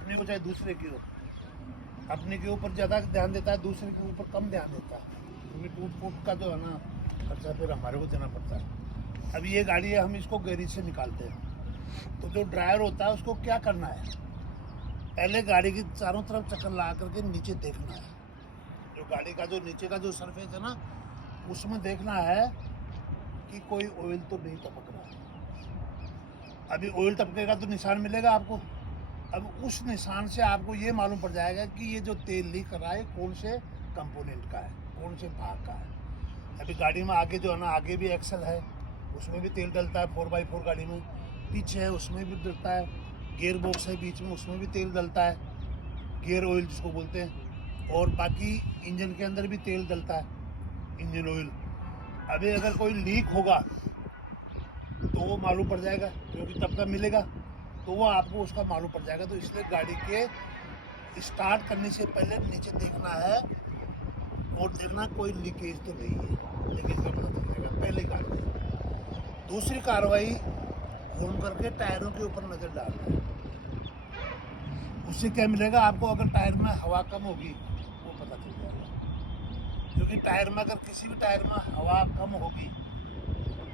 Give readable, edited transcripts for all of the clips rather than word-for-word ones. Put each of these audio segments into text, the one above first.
अपने को चाहे दूसरे की हो, अपने के ऊपर ज़्यादा ध्यान देता है, दूसरे के ऊपर कम ध्यान देता है, क्योंकि टूट फूट का जो है ना खर्चा फिर हमारे को देना पड़ता है। अभी ये गाड़ी है, हम इसको गैरेज से निकालते हैं, तो जो ड्राइवर होता है उसको क्या करना है, पहले गाड़ी की चारों तरफ चक्कर लगा करके नीचे देखना है। जो गाड़ी का जो नीचे का जो सरफेस है ना, उसमें देखना है कि कोई ऑयल तो नहीं टपक रहा है। अभी ऑयल टपकेगा तो निशान मिलेगा आपको। अब उस निशान से आपको ये मालूम पड़ जाएगा कि ये जो तेल लीक कर रहा है कौन से कंपोनेंट का है, कौन से भाग का है। अभी गाड़ी में आगे जो है ना, आगे भी एक्सल है, उसमें भी तेल डलता है, 4x4 गाड़ी में। पीछे है, उसमें भी डलता है। गियर बॉक्स है बीच में, उसमें भी तेल डलता है, गियर ऑयल जिसको बोलते हैं। और बाकी इंजन के अंदर भी तेल डलता है, इंजन ऑयल। अभी अगर कोई लीक होगा तो वो मालूम पड़ जाएगा, क्योंकि तब तक मिलेगा तो वो आपको उसका मालूम पड़ जाएगा। तो इसलिए गाड़ी के स्टार्ट करने से पहले नीचे देखना है और देखना कोई लीकेज तो नहीं है। लीकेज का पता चल जाएगा पहले कार्रवाई। दूसरी कार्रवाई घूम करके टायरों के ऊपर नज़र डालना है। उससे क्या मिलेगा आपको, अगर टायर में हवा कम होगी वो पता चल जाएगा। क्योंकि टायर में अगर किसी भी टायर में हवा कम होगी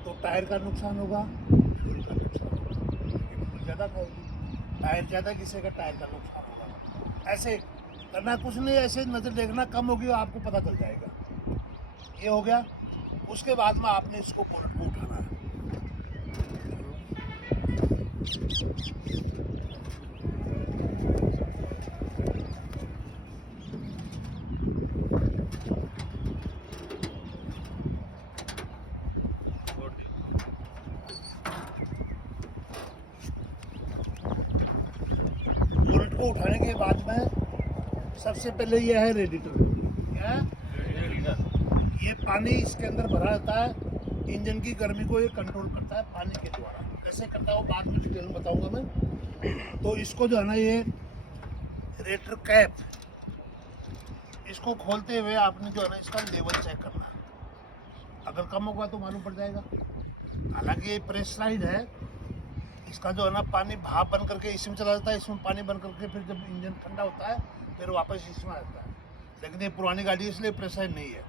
तो टायर का नुकसान होगा, फ्यूल का नुकसान होगा। ज़्यादा खाएगी टायर, ज़्यादा घिसेगा टायर का नुकसान होगा। ऐसे करना कुछ नहीं, ऐसे नज़र देखना, कम होगी आपको पता चल जाएगा। ये हो गया। उसके बाद में आपने इसको बोनट को उठाना है। बोनट को उठाने के बाद में सबसे पहले यह है रेडिएटर। क्या है? ये पानी इसके अंदर भरा रहता है, इंजन की गर्मी को ये कंट्रोल करता है पानी के द्वारा। कैसे करता है वो बाद में डिटेल में बताऊंगा मैं। तो इसको जो है ना, ये रेडिएटर कैप, इसको खोलते हुए आपने जो है ना इसका लेवल चेक करना है। अगर कम होगा तो मालूम पड़ जाएगा। हालांकि ये प्रेशराइज है, इसका जो है ना पानी भाप बन करके इसमें चला जाता है, इसमें पानी बन करके फिर जब इंजन ठंडा होता है फिर वापस इसमें आ जाता है। लेकिन ये पुरानी गाड़ी है इसलिए प्रेशराइज नहीं है।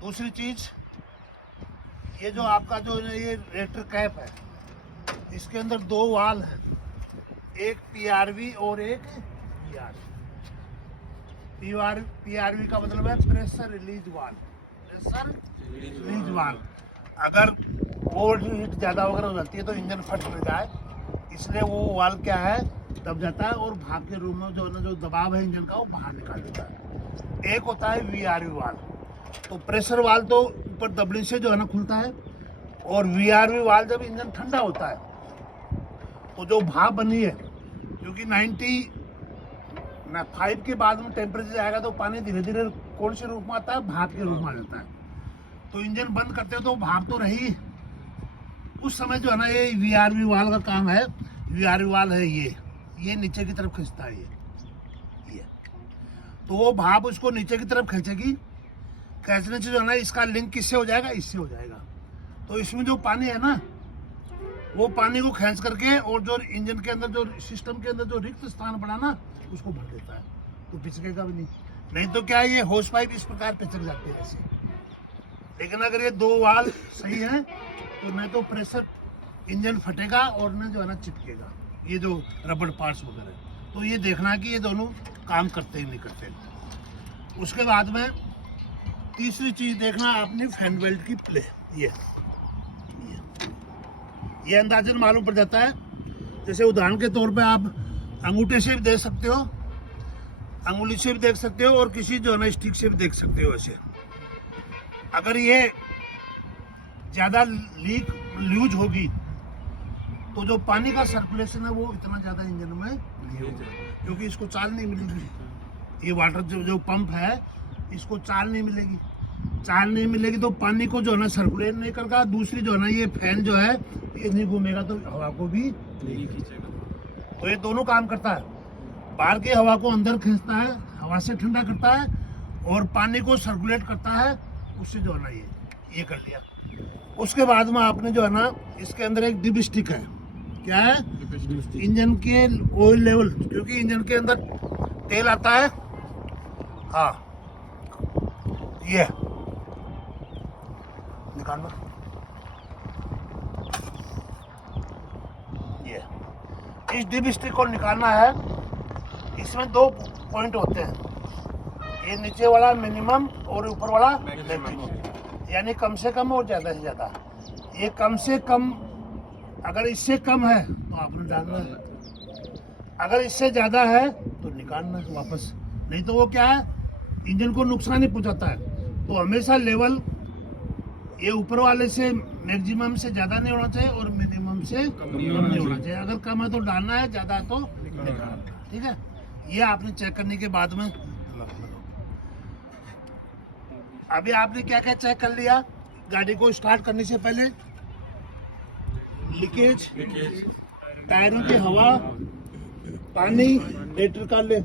दूसरी चीज़, ये जो आपका जो है ये रेडिएटर कैप है, इसके अंदर दो वाल हैं, एक पीआरवी और एक पीआरवी। पीआरवी का मतलब है प्रेशर रिलीज वाल। प्रेशर रिलीज वाल अगर ओवर हीट ज़्यादा वगैरह हो जाती है तो इंजन फट न जाए, इसलिए वो वाल क्या है दब जाता है और भाग के रूम में जो है ना जो दबाव है इंजन का वो बाहर निकाल देता है। एक होता है वीआरवी वाल। तो प्रेशर वाल तो ऊपर दबने से जो है ना खुलता है, और वीआरवी वाल जब इंजन ठंडा होता है तो जो भाप बनी है, क्योंकि 95 के बाद में टेम्परेचर जाएगा तो पानी धीरे धीरे कौन से रूप में आता है, भाप के रूप में आ जाता है। तो इंजन बंद करते हो तो भाप तो रही, उस समय जो है ना ये वीआरवी वाल का काम है। वीआरवी वाल है ये नीचे की तरफ खींचता है ये। तो वो भाप उसको नीचे की तरफ खींचेगी, खींचने से जो है ना इसका लिंक किससे हो जाएगा, इससे हो जाएगा। तो इसमें जो पानी है ना वो पानी को खींच करके और जो इंजन के अंदर जो सिस्टम के अंदर जो रिक्त स्थान पड़ा ना उसको भर देता है, तो पिचकेगा भी नहीं तो क्या है ये होस पाइप इस प्रकार पिचक जाते हैं ऐसे। लेकिन अगर ये दो वाल सही है तो न तो प्रेशर इंजन फटेगा और न जो है ना चिपकेगा, ये जो रबड़ पार्ट्स वगैरह। तो ये देखना है कि ये दोनों काम करते ही नहीं करते। उसके बाद में तीसरी चीज़ देखना आपने फैन बेल्ट की प्ले। ये अंदाजन मालूम पड़ जाता है। जैसे उदाहरण के तौर पे आप अंगूठे से भी देख सकते हो, अंगुली से भी देख सकते हो, और किसी जो है ना स्टिक से भी देख सकते हो। ऐसे अगर ये ज़्यादा लूज होगी तो जो पानी का सर्कुलेशन है वो इतना ज़्यादा इंजन में नहीं होगा, क्योंकि इसको चाल नहीं मिलेगी। ये वाटर जो पंप है इसको चाल नहीं मिलेगी तो पानी को जो है ना सर्कुलेट नहीं करेगा। दूसरी जो है ना ये फैन जो है ये नहीं घूमेगा तो हवा को भी नहीं खींचेगा। तो ये दोनों काम करता है, बाहर की हवा को अंदर खींचता है, हवा से ठंडा करता है, और पानी को सर्कुलेट करता है। उससे जो है ना ये कर लिया। उसके बाद में आपने जो है ना इसके अंदर एक डिप स्टिक है, क्या है, इंजन के ऑयल लेवल, क्योंकि इंजन के अंदर तेल आता है। हाँ, ये निकालना, ये इस डिप स्टिक को निकालना है। इसमें 2 पॉइंट होते हैं, ये नीचे वाला मिनिमम और ऊपर वाला मैक्सिमम, यानी कम से कम और ज़्यादा से ज़्यादा। ये कम से कम, अगर इससे कम है तो आपने डालना है, अगर इससे ज़्यादा है तो निकालना है वापस, नहीं तो वो क्या है, इंजन को नुकसान ही पहुंचाता है। तो हमेशा लेवल ये ऊपर वाले से मैक्सिमम से ज़्यादा नहीं होना चाहिए और मिनिमम से कम नहीं होना चाहिए। अगर कम है तो डालना है, ज़्यादा है तो निकालना, ठीक है। ये आपने चेक करने के बाद में, अभी आपने क्या क्या चेक कर लिया गाड़ी को स्टार्ट करने से पहले, लीकेज, टायरों की हवा, पानी, बैटरी का ले,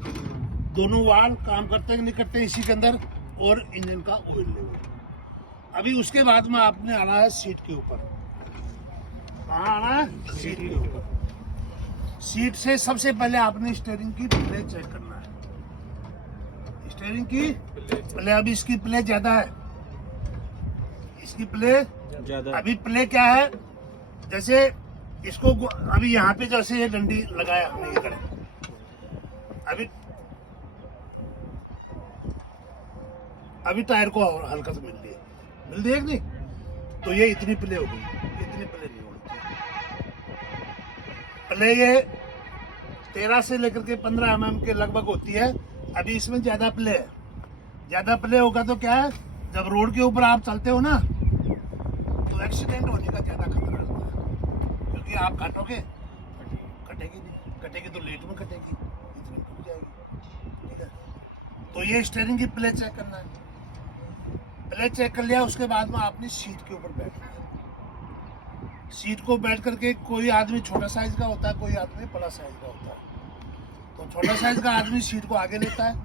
दोनों वाल्व काम करते हैं नहीं करते इसी के अंदर, और इंजन का ऑयल लेवल। अभी उसके बाद में आपने आना है सीट के ऊपर। कहाँ आना है? सीट के ऊपर। सीट से सबसे पहले आपने स्टीयरिंग की प्ले चेक करना है। स्टीयरिंग की प्ले, अभी इसकी प्ले ज्यादा है, इसकी प्ले ज्यादा। अभी प्ले क्या है, जैसे इसको अभी यहाँ पे जैसे ये डंडी लगाया हमने इधर, अभी टायर को हल्का सा मिल रही है कि नहीं, तो ये इतनी प्ले हो गई, इतनी प्ले नहीं होनी चाहिए। प्ले ये 13 से लेकर के 15 mm के लगभग होती है। अभी इसमें ज्यादा प्ले है, ज्यादा प्ले होगा तो क्या है, जब रोड के ऊपर आप चलते हो ना तो एक्सीडेंट होने का ज्यादा खतरा रहता है, क्योंकि आप काटोगे, कटेगी नहीं, कटेगी तो लेट में कटेगी, इतनी टूट जाएगी, ठीक है। तो ये स्टीयरिंग की प्ले चेक करना है। प्ले चेक कर लिया, उसके बाद में आपने सीट के ऊपर बैठना है। सीट को बैठ करके, कोई आदमी छोटा साइज का होता है, कोई आदमी बड़ा साइज का होता है। तो छोटा साइज का आदमी सीट को आगे लेता है,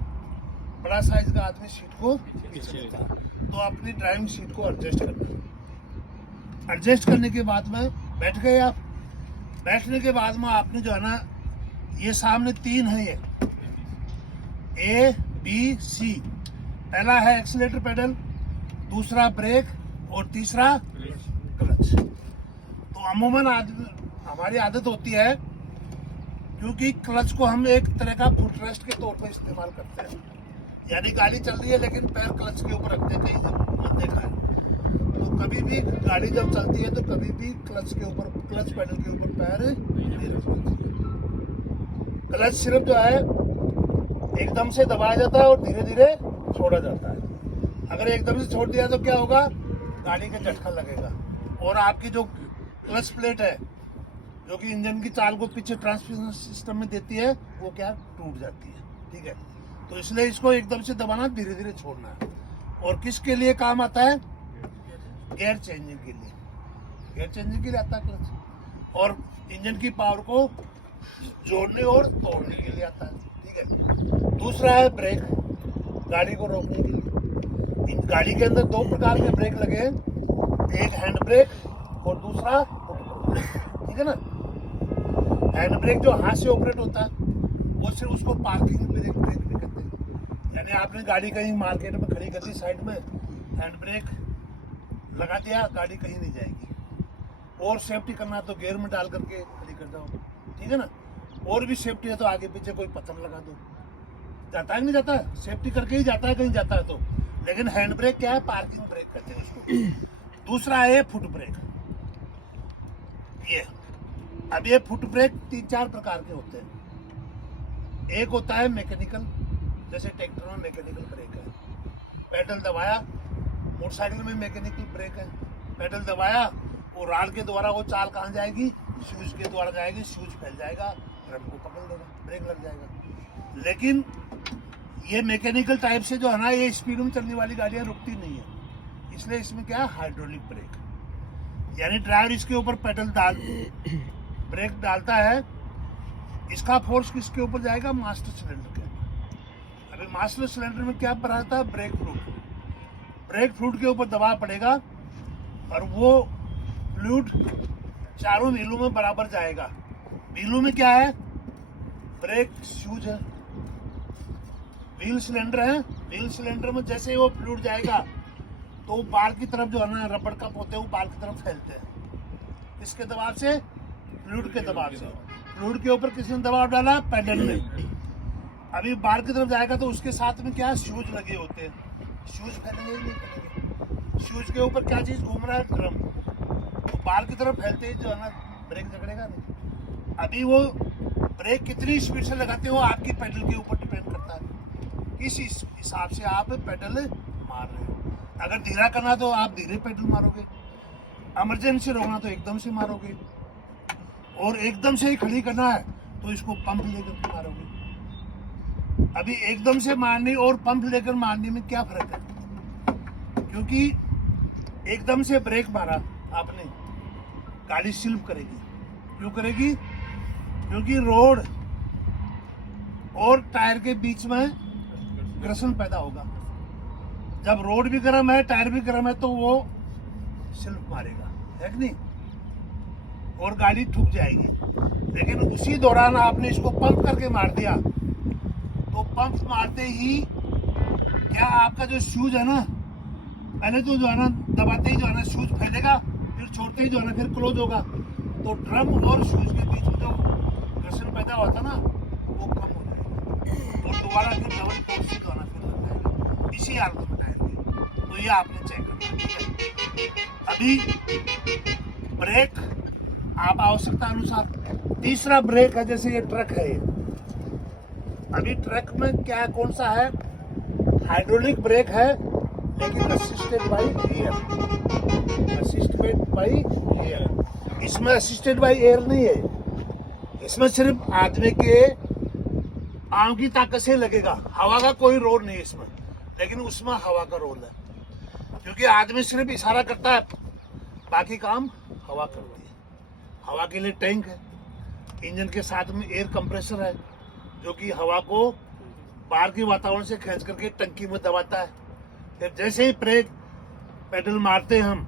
बड़ा साइज का आदमी सीट को पीछे लेता है। तो अपनी ड्राइविंग सीट को एडजस्ट करना है। एडजस्ट करने के बाद में बैठ गए आप। बैठने के बाद में आपने जो है ना, ये सामने 3 है, ये A B C। पहला है एक्सीलेटर पेडल, दूसरा ब्रेक और तीसरा क्लच। तो अमूमन हमारी आदत होती है, क्योंकि क्लच को हम एक तरह का फुट रेस्ट के तौर पर इस्तेमाल करते हैं, यानी गाड़ी चल रही है लेकिन पैर क्लच के ऊपर रखते हैं, कहीं देखा है। तो कभी भी गाड़ी जब चलती है तो कभी भी क्लच के ऊपर, क्लच पेडल के ऊपर पैर नहीं रखना चाहिए। क्लच सिर्फ जो है एकदम से दबाया जाता है और धीरे धीरे छोड़ा जाता है। अगर एकदम से छोड़ दिया तो क्या होगा, गाड़ी का झटका लगेगा और आपकी जो क्लच प्लेट है, जो कि इंजन की चाल को पीछे ट्रांसमिशन सिस्टम में देती है, वो क्या टूट जाती है, ठीक है। तो इसलिए इसको एकदम से दबाना, धीरे धीरे छोड़ना है। और किसके लिए काम आता है, गियर चेंजिंग के लिए, गियर चेंजिंग के लिए आता है क्लच, और इंजन की पावर को जोड़ने और तोड़ने के लिए आता है, ठीक है। दूसरा है ब्रेक, गाड़ी को रोकने के लिए। इन गाड़ी के अंदर 2 प्रकार के ब्रेक लगे हैं, एक हैंड ब्रेक और दूसरा फुट ब्रेक, ठीक है ना। हैंड ब्रेक जो हाथ से ऑपरेट होता है, वो सिर्फ उसको पार्किंग ब्रेक भी कहते हैं। यानी आपने गाड़ी कहीं मार्केट में खड़ी कर दी साइड में, हैंड ब्रेक लगा दिया, गाड़ी कहीं नहीं जाएगी। और सेफ्टी करना तो गियर में डाल करके खड़ी कर जाओ, ठीक है ना। और भी सेफ्टी है तो आगे पीछे कोई पत्थर लगा दो, जाता है नहीं जाता है, सेफ्टी करके ही जाता है कहीं जाता है तो। लेकिन हैंड ब्रेक क्या है, पार्किंग ब्रेक कहते हैं उसको। दूसरा है फुट ब्रेक। ये अब ये फुट ब्रेक 3-4 प्रकार के होते हैं। एक होता है मैकेनिकल, जैसे ट्रैक्टर में मैकेनिकल ब्रेक है, पेडल दबाया, मोटरसाइकिल में मैकेनिकल ब्रेक है, पेडल दबाया वो राड के द्वारा वो चाल कहाँ जाएगी, शूज के द्वारा जाएगी, शूज फैल जाएगा, ड्रम को पकड़ लेगा, ब्रेक लग जाएगा। लेकिन ये मैकेनिकल टाइप से जो है ना, ये स्पीड में चलने वाली गाड़ियां रुकती नहीं है, इसलिए इसमें क्या है, हाइड्रोलिक ब्रेक, यानी ड्राइवर इसके ऊपर पेडल ब्रेक डालता है, इसका फोर्स किसके ऊपर जाएगा, मास्टर सिलेंडर के ऊपर। अभी मास्टर सिलेंडर में क्या पड़ता है, ब्रेक फ्लूइड। ब्रेक फ्लूइड के ऊपर दबाव पड़ेगा और वो फ्लूइड चारों व्हीलों में बराबर जाएगा, व्हीलों में क्या है, ब्रेक शूज है, व्हील सिलेंडर है। व्हील सिलेंडर में जैसे ही वो फ्लूइड जाएगा तो वो बाल की तरफ जो है ना रबड़ कप होते हैं वो बाल की तरफ फैलते हैं। इसके दबाव से, फ्लूइड के दबाव से। फ्लूइड के ऊपर किसी ने दबाव डाला पैडल में, अभी बाल की तरफ जाएगा तो उसके साथ में क्या शूज लगे होते हैं, शूज फैलेंगे ही नहीं फैलेंगे। शूज के ऊपर क्या चीज घूम रहा है, ड्रम, तो बाल की तरफ फैलते ही जो है ना ब्रेक जकड़ेगा नहीं। अभी वो ब्रेक कितनी स्पीड से लगाते हो आपकी पेडल के ऊपर डिपेंड करता है, किस हिसाब से आप पेडल मार रहे हो। अगर धीरा करना तो आप धीरे पेडल मारोगे, इमरजेंसी रोकना तो एकदम से मारोगे, और एकदम से ही खड़ी करना है तो इसको पंप लेकर मारोगे। अभी एकदम से मारने और पंप लेकर मारने में क्या फर्क है, क्योंकि एकदम से ब्रेक मारा आपने, गाड़ी स्लिप करेगी। क्यों करेगी, क्योंकि रोड और टायर के बीच में घर्षण पैदा होगा। जब रोड भी गर्म है, टायर भी गर्म है, तो वो स्लिप मारेगा, है कि नहीं, और गाड़ी ठुक जाएगी। लेकिन उसी दौरान आपने इसको पंप करके मार दिया, तो पंप मारते ही क्या आपका जो शूज है ना, पहले तो जो है ना दबाते ही जो है ना शूज फैलेगा, फिर छोड़ते ही जो है ना फिर क्लोज होगा, तो ड्रम और शूज के बीच में जो घर्षण पैदा हुआ था ना वो कम हो जाएगा, और दोबारा फिर डबल फोर्स से जो है ना फिर लग जाएगा। इसी हालत में टायर की, तो ये आपने चेक करना है। अभी ब्रेक आप आवश्यकता अनुसार। तीसरा ब्रेक है, जैसे ये ट्रक है, ये अभी ट्रक में क्या कौन सा है, हाइड्रोलिक ब्रेक है, लेकिन assisted by air, assisted by air. इसमें असिस्टेड बाय एयर नहीं है, इसमें सिर्फ आदमी के आम की ताकत से लगेगा, हवा का कोई रोल नहीं इसमें, लेकिन उसमें हवा का रोल है, क्योंकि आदमी सिर्फ इशारा करता है, बाकी काम हवा करती है। हवा के लिए टैंक है, इंजन के साथ में एयर कंप्रेसर है, जो कि हवा को बाहर के वातावरण से खींच करके टंकी में दबाता है। फिर जैसे ही ब्रेक पेडल मारते हैं हम,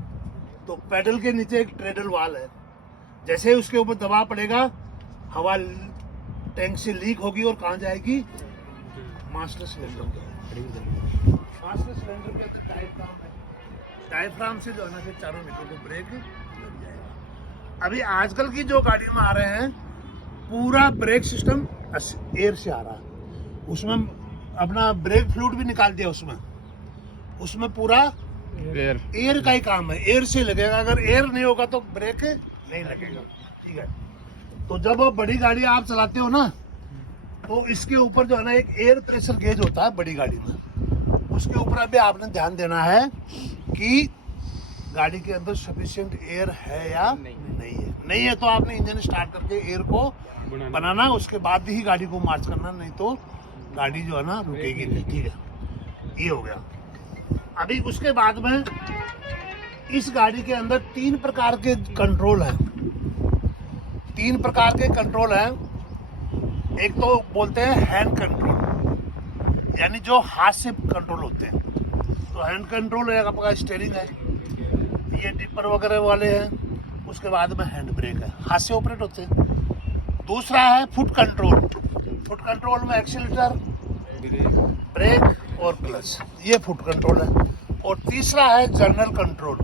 तो पेडल के नीचे एक ट्रेडल वाल है, जैसे ही उसके ऊपर दबाव पड़ेगा हवा टैंक से लीक होगी और कहाँ जाएगी, मास्टर सिलेंडर में। मास्टर सिलेंडर के अंदर डायफ्राम है, डायफ्राम से जो है ना फिर चारों मीटर को ब्रेक लग जाएगा। अभी आजकल की जो गाड़ी में आ रहे हैं, पूरा ब्रेक सिस्टम एयर से आ रहा है, उसमें अपना ब्रेक फ्लूइड भी निकाल दिया, उसमें पूरा एयर का ही काम है, एयर से लगेगा। अगर एयर नहीं होगा तो ब्रेक नहीं लगेगा, ठीक है। तो जब बड़ी गाड़ी आप चलाते हो ना, तो इसके ऊपर जो है ना एक एयर प्रेशर गेज होता है बड़ी गाड़ी में, उसके ऊपर अभी आपने ध्यान देना है कि गाड़ी के अंदर सफिशिएंट एयर है या नहीं है तो आपने इंजन स्टार्ट करके एयर को बनाना, उसके बाद ही गाड़ी को मार्च करना, नहीं तो गाड़ी जो है ना रुकेगी नहीं, ठीक है। ये हो गया। अभी उसके बाद में इस गाड़ी के अंदर 3 प्रकार के कंट्रोल हैं, 3 प्रकार के कंट्रोल हैं। एक तो बोलते हैं हैंड कंट्रोल, यानी जो हाथ से कंट्रोल होते हैं, तो हैंड कंट्रोल है, आपका स्टीयरिंग है, ये डिपर वगैरह वाले हैं, उसके बाद में हैंड ब्रेक है, हाथ से ऑपरेट होते हैं। दूसरा है फुट कंट्रोल, फुट कंट्रोल में एक्सीलरेटर, ब्रेक और क्लच, ये फुट कंट्रोल है। और तीसरा है जनरल कंट्रोल,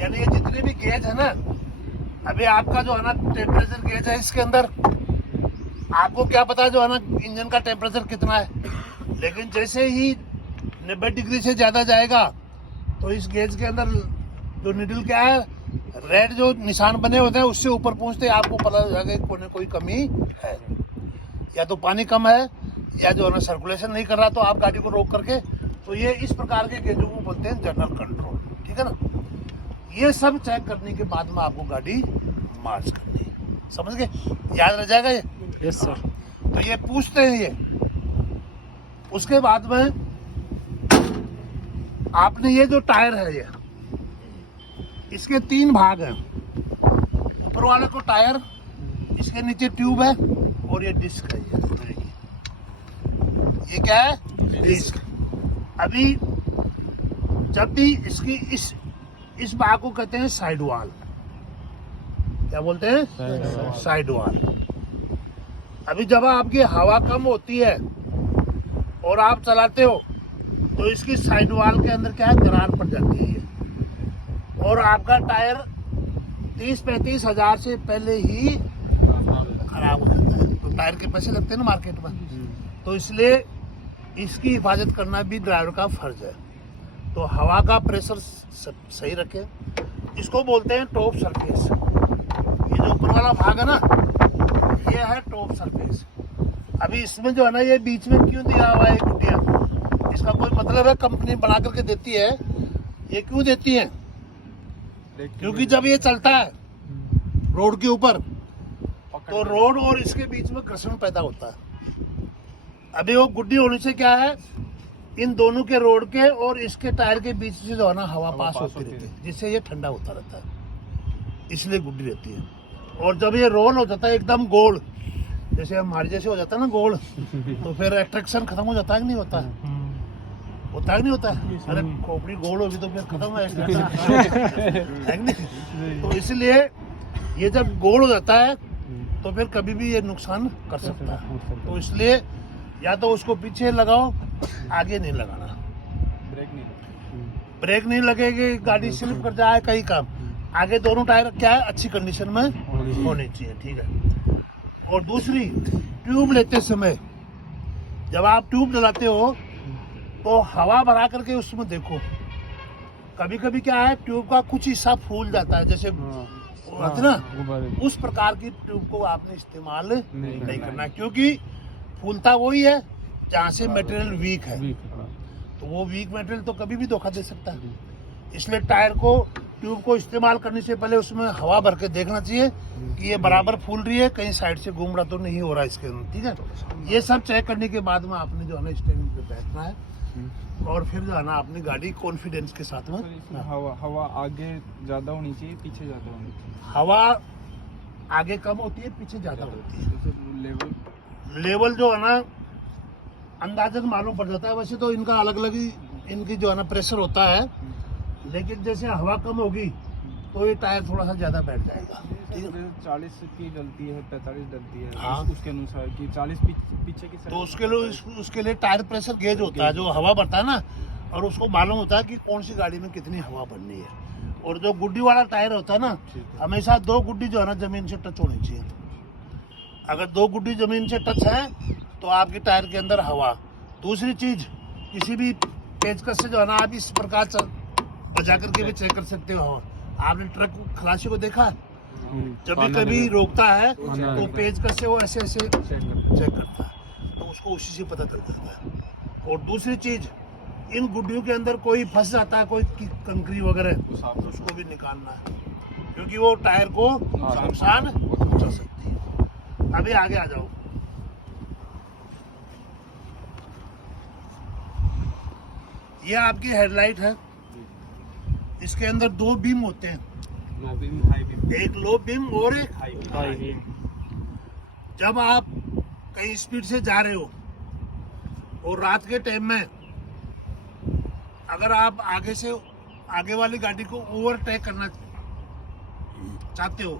यानी ये जितने भी गेज है ना, अभी आपका जो है ना टेम्परेचर गेज है, इसके अंदर आपको क्या पता जो है ना इंजन का टेम्परेचर कितना है, लेकिन जैसे ही 90 डिग्री से ज़्यादा जाएगा तो इस गेज के अंदर जो निडल क्या है, रेड जो निशान बने होते हैं उससे ऊपर पहुंचते आपको पता लग जाएगा कोई ना कोई कमी है, या तो पानी कम है या जो है ना सर्कुलेशन नहीं कर रहा, तो आप गाड़ी को रोक करके, तो ये इस प्रकार के गेजों को बोलते हैं जनरल कंट्रोल, ठीक है ना। ये सब चेक करने के बाद में आपको गाड़ी मार्च करनी है, समझ गए, याद रह जाएगा ये। Yes sir. तो ये पूछते हैं ये, उसके बाद में आपने ये जो टायर है, ये इसके 3 भाग हैं, ऊपर वाले को टायर, इसके नीचे ट्यूब है, और ये डिस्क है, ये क्या है, डिस्क। अभी जब भी इसकी इस भाग को कहते हैं साइड वाल, क्या बोलते हैं, साइड वाल। अभी जब आपकी हवा कम होती है और आप चलाते हो तो इसकी साइड वाल के अंदर क्या है, दरार पड़ जाती है और आपका टायर 30-35 हज़ार से पहले ही खराब हो जाता है। तो टायर के पैसे लगते हैं ना मार्केट में, तो इसलिए इसकी हिफाजत करना भी ड्राइवर का फर्ज है। तो हवा का प्रेशर सही रखें, इसको बोलते हैं टॉप सरफेस। ये जो ऊपर वाला भाग है ना, ये है टॉप सरफेस। अभी इसमें जो है ना, ये बीच में क्यों दिया हुआ है गुटिया, इसका कोई मतलब है, कंपनी बना करके देती है। ये क्यों देती है, क्योंकि जब ये चलता है रोड के ऊपर तो रोड और इसके बीच में घर्षण पैदा होता है। अभी वो गुड्डी होने से क्या है, इन दोनों के रोड के और इसके टायर के बीच से जो है ना हवा पास होती रहती है, जिससे ये ठंडा होता रहता है, इसलिए गुड्डी रहती है। और जब ये रोल हो जाता है एकदम गोल, जैसे हमारे जैसे हो जाता है ना गोल, तो फिर एट्रैक्शन खत्म हो जाता है कि नहीं होता है, होता है नहीं होता है। अरे खोपड़ी गोल होगी तो फिर खत्म है नहीं। तो इसलिए ये जब गोल हो जाता है तो फिर कभी भी ये नुकसान कर सकता है। तो इसलिए या तो उसको पीछे लगाओ, आगे नहीं लगाना। ब्रेक नहीं लगेगी, गाड़ी स्लिप कर जाए कहीं काम। आगे दोनों टायर क्या है, अच्छी कंडीशन में होनी चाहिए, ठीक है। और दूसरी, ट्यूब लेते समय जब आप ट्यूब डलाते हो तो हवा भरा करके उसमें देखो। कभी कभी क्या है, ट्यूब का कुछ हिस्सा फूल जाता है, जैसे ना, उस प्रकार की ट्यूब को आपने इस्तेमाल नहीं करना, क्योंकि फूलता वही है जहाँ से मटेरियल वीक है। तो वो वीक मटेरियल तो कभी भी धोखा दे सकता है। इसलिए टायर को, ट्यूब को इस्तेमाल करने से पहले उसमें हवा भर के देखना चाहिए कि ये बराबर फूल रही है, कहीं साइड से घूम रहा तो नहीं हो रहा इसके अंदर, ठीक है। ये सब चेक करने के बाद में आपने जो है ना स्टेयरिंग पे बैठना है और फिर जो है ना अपनी गाड़ी कॉन्फिडेंस के साथ में। हवा आगे ज्यादा होनी चाहिए, पीछे ज्यादा होनी चाहिए। हवा आगे कम होती है, पीछे ज्यादा होती है। लेवल जो है ना अंदाजन मालूम पड़ जाता है। वैसे तो इनका अलग अलग ही इनकी जो है ना प्रेशर होता है, लेकिन जैसे हवा कम होगी तो ये टायर थोड़ा सा ज्यादा बैठ जाएगा, ठीक है। 40 की डलती है, 45 डलती है, हाँ। उसके अनुसार कि 40 पीछे की तो उसके लिए टायर प्रेशर गेज होता है, जो हवा भरता है ना, और उसको मालूम होता है कि कौन सी गाड़ी में कितनी हवा भरनी है। और जो गुड्डी वाला टायर होता है ना, हमेशा 2 गुड्डी जो है ना जमीन से टच होनी चाहिए। अगर 2 गुड्डी जमीन से टच है तो आपके टायर के अंदर हवा। दूसरी चीज, किसी भी पेचकस से जो है ना आप इस प्रकार बजा करके भी चेक कर सकते हो हवा। आपने ट्रक खलासी को देखा, जब भी कभी रोकता है तो पेचकस से वो ऐसे ऐसे चेक करता है, तो उसको उसी से पता चल जाता है। और दूसरी चीज, इन गुड्डियों के अंदर कोई फंस जाता है, कोई कंकरी वगैरह, तो उसको भी निकालना है, क्योंकि वो टायर को नुकसान पहुंचा सकती है। अभी आगे आ जाओ। ये आपकी हेडलाइट है, इसके अंदर 2 बीम होते हैं, एक लो बीम और एक हाई बीम। जब आप कहीं स्पीड से जा रहे हो और रात के टाइम में अगर आप आगे वाली गाड़ी को ओवरटेक करना चाहते हो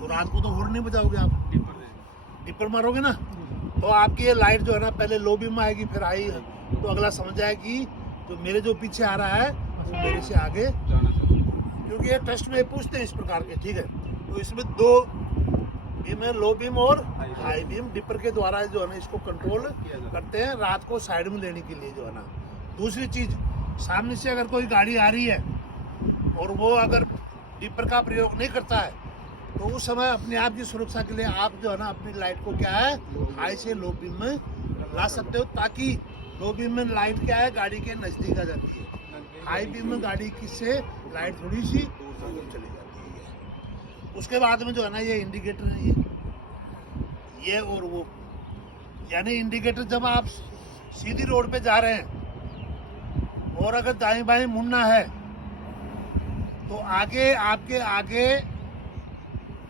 तो रात को तो हॉर्न नहीं बजाओगे, आप डिपर मारोगे ना, तो आपकी ये लाइट जो है ना पहले लो बीम आएगी, फिर हाई, तो अगला समझ जाएगी तो मेरे जो पीछे आ रहा है वो मेरे से आगे जाना चाहिए, क्योंकि ये टेस्ट में पूछते हैं इस प्रकार के, ठीक है। तो इसमें 2 बीम है, लो बीम और हाई बीम। डिपर के द्वारा जो है ना इसको कंट्रोल करते हैं, रात को साइड में लेने के लिए जो है ना। दूसरी चीज, सामने से अगर कोई गाड़ी आ रही है और वो अगर डिपर का प्रयोग नहीं करता है तो उस समय अपने आप की सुरक्षा के लिए आप जो है ना अपनी लाइट को क्या है, हाई से लो बीम में ला सकते हो, ताकि लो बीम में लाइट क्या है, गाड़ी के नजदीक आ जाती है। हाई बीम में गाड़ी की से लाइट थोड़ी सी दूर चली जाती है। उसके बाद में जो है ना ये इंडिकेटर है, ये और वो, यानी इंडिकेटर जब आप सीधी रोड पे जा रहे हैं और अगर दाएं बाएं मुड़ना है तो आगे, आपके आगे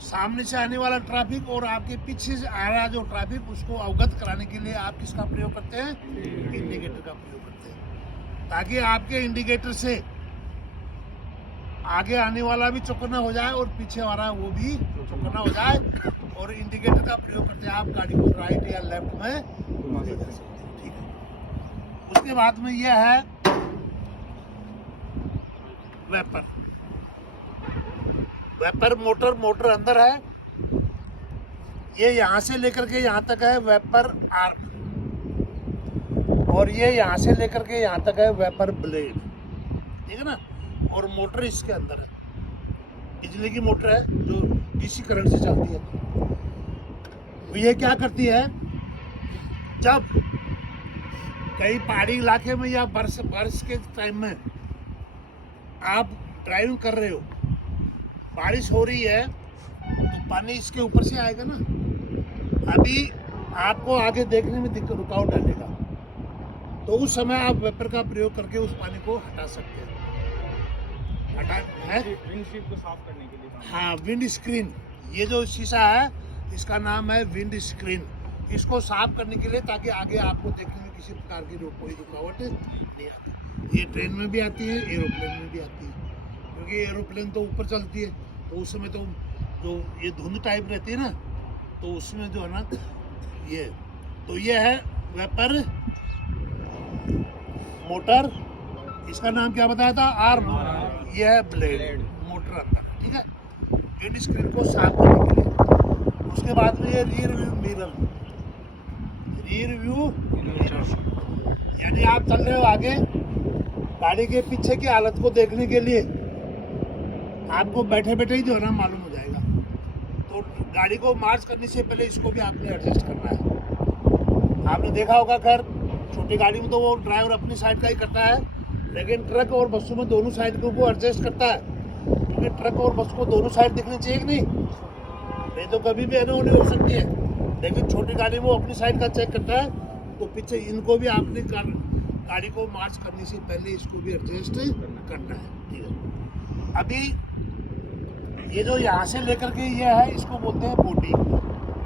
सामने से आने वाला ट्रैफिक और आपके पीछे से आ रहा जो ट्रैफिक, उसको अवगत कराने के लिए आप किसका प्रयोग करते हैं, इंडिकेटर का प्रयोग करते हैं, ताकि आपके इंडिकेटर से आगे आने वाला भी चौकन्ना हो जाए और पीछे वाला वो भी चौकन्ना हो जाए। और इंडिकेटर का प्रयोग करते हैं आप गाड़ी को राइट या लेफ्ट में ले जा सकते हैं। ठीक है। उसके बाद में यह है वेपर। वेपर मोटर अंदर है। ये यहाँ से लेकर के यहाँ तक है वेपर आर्म, और ये यहाँ से लेकर के यहाँ तक है वेपर ब्लेड। ठीक है ना। और मोटर इसके अंदर है, बिजली की मोटर है जो डीसी करंट से चलती है। तो ये क्या करती है, जब कई पहाड़ी इलाके में या बारिश के टाइम में आप ड्राइविंग कर रहे हो, बारिश हो रही है, तो पानी इसके ऊपर से आएगा ना। अभी आपको आगे देखने में रुकावट डालेगा, तो उस समय आप वेपर का प्रयोग करके उस पानी को हटा सकते हैं। विंडशील्ड को साफ करने के लिए। हाँ, विंड स्क्रीन। ये जो शीशा है इसका नाम है विंड स्क्रीन। इसको साफ करने के लिए, ताकि आगे आपको देखने में किसी प्रकार की कोई रुकावट नहीं आती। ये ट्रेन में भी आती है, एरोप्लेन में भी आती है, क्योंकि एरोप्लेन तो ऊपर चलती है, तो उस समय तो जो ये धुंध टाइप रहती है ना, तो उसमें जो है ना ये है वेपर मोटर। इसका नाम क्या बताया था, आर्म। ये है ब्लेड, मोटर अंदर। ठीक है। विंड स्क्रीन को साफ करने के लिए। उसके बाद में ये रियर व्यू मिरर। यानी आप चल रहे हो आगे, गाड़ी के पीछे की हालत को देखने के लिए आपको बैठे बैठे ही जो है ना मालूम हो जाएगा। तो गाड़ी को मार्च करने से पहले इसको भी आपने एडजस्ट करना है। आपने देखा होगा, खैर छोटी गाड़ी में तो वो ड्राइवर अपनी साइड का ही करता है, लेकिन ट्रक और बसों में दोनों साइड को वो एडजस्ट करता है, क्योंकि ट्रक और बस को दोनों साइड दिखनी चाहिए कि नहीं तो कभी भी अनहोनी हो सकती है। लेकिन छोटी गाड़ी में वो अपनी साइड का चेक करता है, तो पीछे इनको भी आपने गाड़ी को मार्च करने से पहले इसको भी एडजस्ट करना है। ठीक है। अभी ये जो यहाँ से लेकर के ये है, इसको बोलते हैं बॉडी।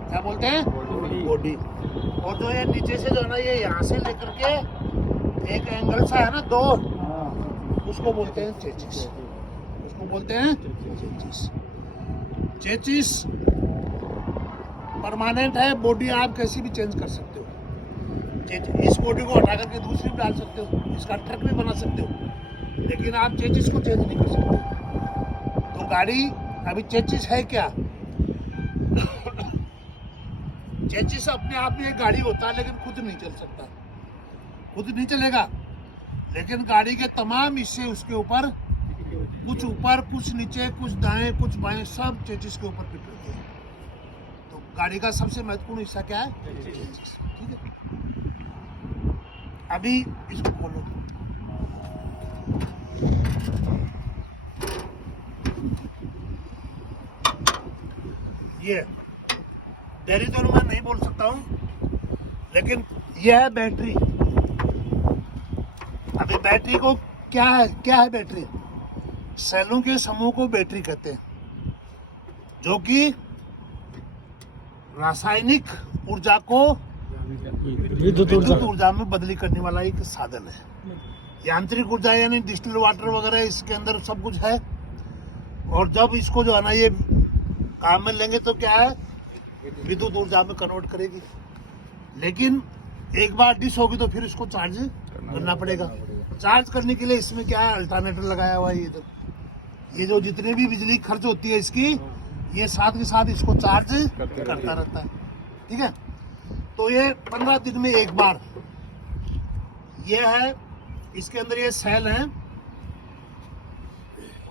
क्या बोलते हैं, बॉडी। और जो ये नीचे से जो है ना, ये यहाँ से लेकर के एक एंगल सा है ना, दो, उसको बोलते हैं चेचिस। उसको बोलते हैं चेचिस। चेचिस परमानेंट है, बॉडी आप कैसी भी चेंज कर सकते हो। इस बॉडी को हटा करके दूसरी भी डाल सकते हो, इसका ट्रक भी बना सकते हो, लेकिन आप चेचिस को चेंज नहीं कर सकते। तो गाड़ी अभी चेचिस है क्या, चेचिस अपने आप में एक गाड़ी होता है, लेकिन खुद नहीं चल सकता, खुद नहीं चलेगा। लेकिन गाड़ी के तमाम हिस्से उसके ऊपर कुछ नीचे, कुछ दाएं, कुछ बाएं, सब चेचिस के ऊपर फिट रहते हैं। तो गाड़ी का सबसे महत्वपूर्ण हिस्सा क्या है, चेचिस। ठीक है। अभी इसको खोलो। ये डेरी तो मैं नहीं बोल सकता हूँ, लेकिन यह है बैटरी। अभी बैटरी को क्या है बैटरी, सेलों के समूह को बैटरी कहते हैं, जो कि रासायनिक ऊर्जा को विद्युत ऊर्जा में बदली करने वाला एक साधन है। यांत्रिक ऊर्जा यानी डिस्टिल वाटर वगैरह इसके अंदर सब कुछ है। और जब इसको जो है ना ये काम में लेंगे तो क्या है, विद्युत ऊर्जा में कन्वर्ट करेगी। लेकिन एक बार डिश होगी तो फिर इसको चार्ज करना पड़ेगा। चार्ज करने के लिए इसमें क्या है, अल्टरनेटर लगाया हुआ है। ये जो जितनी भी बिजली खर्च होती है इसकी, ये साथ के साथ इसको चार्ज करता रहता है। ठीक है। तो ये 15 दिन में एक बार, ये है इसके अंदर ये सेल है,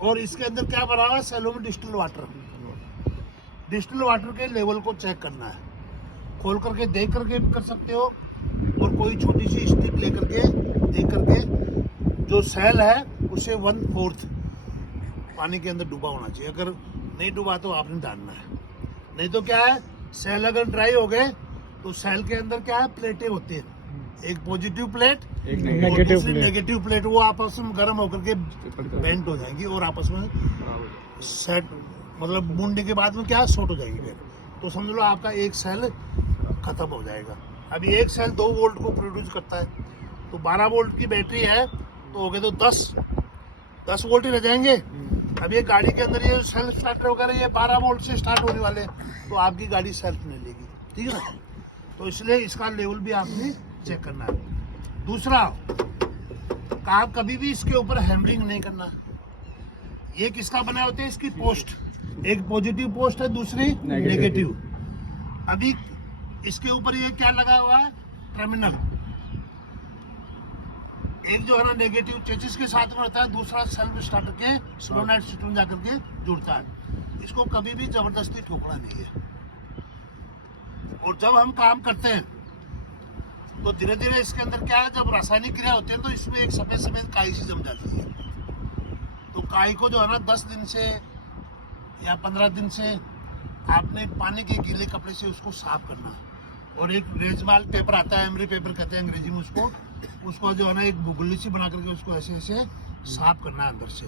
और इसके अंदर क्या भरा हुआ है, सेलों में डिस्टिल वाटर के लेवल को चेक करना है। खोल करके देख करके भी कर सकते हो, और कोई छोटी सी स्टिक लेकर के देख करके, जो सेल है उसे 1/4 पानी के अंदर डूबा होना चाहिए। अगर नहीं डूबा तो आपने डालना है। नहीं तो क्या है, सेल अगर ड्राई हो गए तो सेल के अंदर क्या है, प्लेटें होती है, एक पॉजिटिव प्लेट, एक नेगेटिव प्लेट, वो आपस में गर्म होकर के बेंट हो जाएंगी और आपस में सेट, मतलब मुंडे के बाद में क्या शॉर्ट हो जाएगी फिर। तो समझ लो आपका एक सेल खत्म हो जाएगा। अभी एक सेल 2 वोल्ट को प्रोड्यूस करता है, तो 12 वोल्ट की बैटरी है, तो हो गए तो 10 वोल्ट ही रह जाएंगे। अब ये गाड़ी के अंदर ये सेल्फ स्टार्टर वगैरह ये 12 वोल्ट से स्टार्ट होने वाले हैं, तो आपकी गाड़ी सेल्फ नहीं लेगी, ठीक है ना। तो इसलिए इसका लेवल भी आपने चेक करना है। दूसरा, आप कभी भी इसके ऊपर हैमरिंग नहीं करना। ये किसका बना होता है, इसकी पोस्ट, एक पॉजिटिव पोस्ट है, दूसरी नेगेटिव। अभी इसके ऊपर ये क्या लगा हुआ है, टर्मिनल। एक जो है ना नेगेटिव चेसिस के साथ में होता है, दूसरा सेल्फ स्टार्टर के सोलोनाइट सिस्टम जाकर के जुड़ता है। इसको कभी भी जबरदस्ती ठोकना नहीं है। और जब हम काम करते हैं तो धीरे धीरे इसके अंदर क्या है, जब रासायनिक क्रिया होती है तो इसमें एक सफेद सफेद काई सी जम जाती है। तो काई को जो है ना 10 दिन से या 15 दिन से आपने पानी के गीले कपड़े से उसको साफ करना। और एक रेजमाल पेपर आता है, एमरी पेपर कहते हैं अंग्रेजी में उसको जो है ना एक बुगली सी बना करके उसको ऐसे ऐसे साफ करना है अंदर से।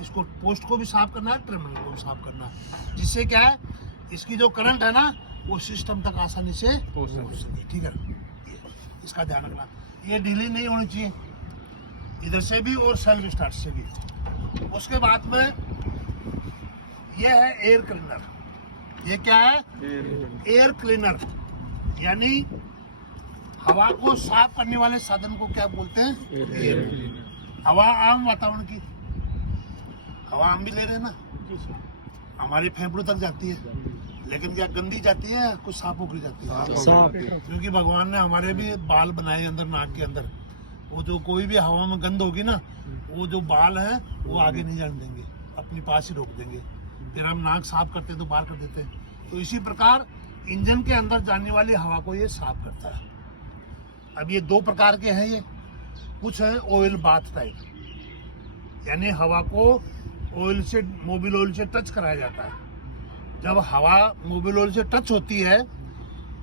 इसको पोस्ट को भी साफ करना है, टर्मिनल को भी साफ करना है, जिससे क्या है इसकी जो करंट है ना वो सिस्टम तक आसानी से पहुंच सके, ठीक है। इसका ध्यान रखना, ये ढीली नहीं होनी चाहिए इधर से भी और सेल्फ स्टार्ट से भी। उसके बाद में ये है एयर क्लीनर। ये क्या है, एयर क्लीनर, यानी हवा को साफ करने वाले साधन को क्या बोलते हैं, एयर क्लीनर। हवा आम वातावरण की हवा हम भी ले रहे हैं ना, हमारे फेफड़ों तक जाती है, लेकिन क्या गंदी जाती है, कुछ सांपों की जाती है। क्योंकि भगवान ने हमारे भी बाल बनाए अंदर नाक के अंदर, वो जो कोई भी हवा में गंद होगी ना, वो जो बाल है वो आगे नहीं जाने देंगे, अपनी पास ही रोक देंगे। फिर हम नाक साफ करते तो बाहर कर देते हैं। तो इसी प्रकार इंजन के अंदर जाने वाली हवा को ये साफ करता है। अब ये 2 प्रकार के हैं, ये कुछ है ऑयल बाथ टाइप, यानी हवा को ऑयल से, मोबिल ऑयल से टच कराया जाता है। जब हवा मोबिल ऑयल से टच होती है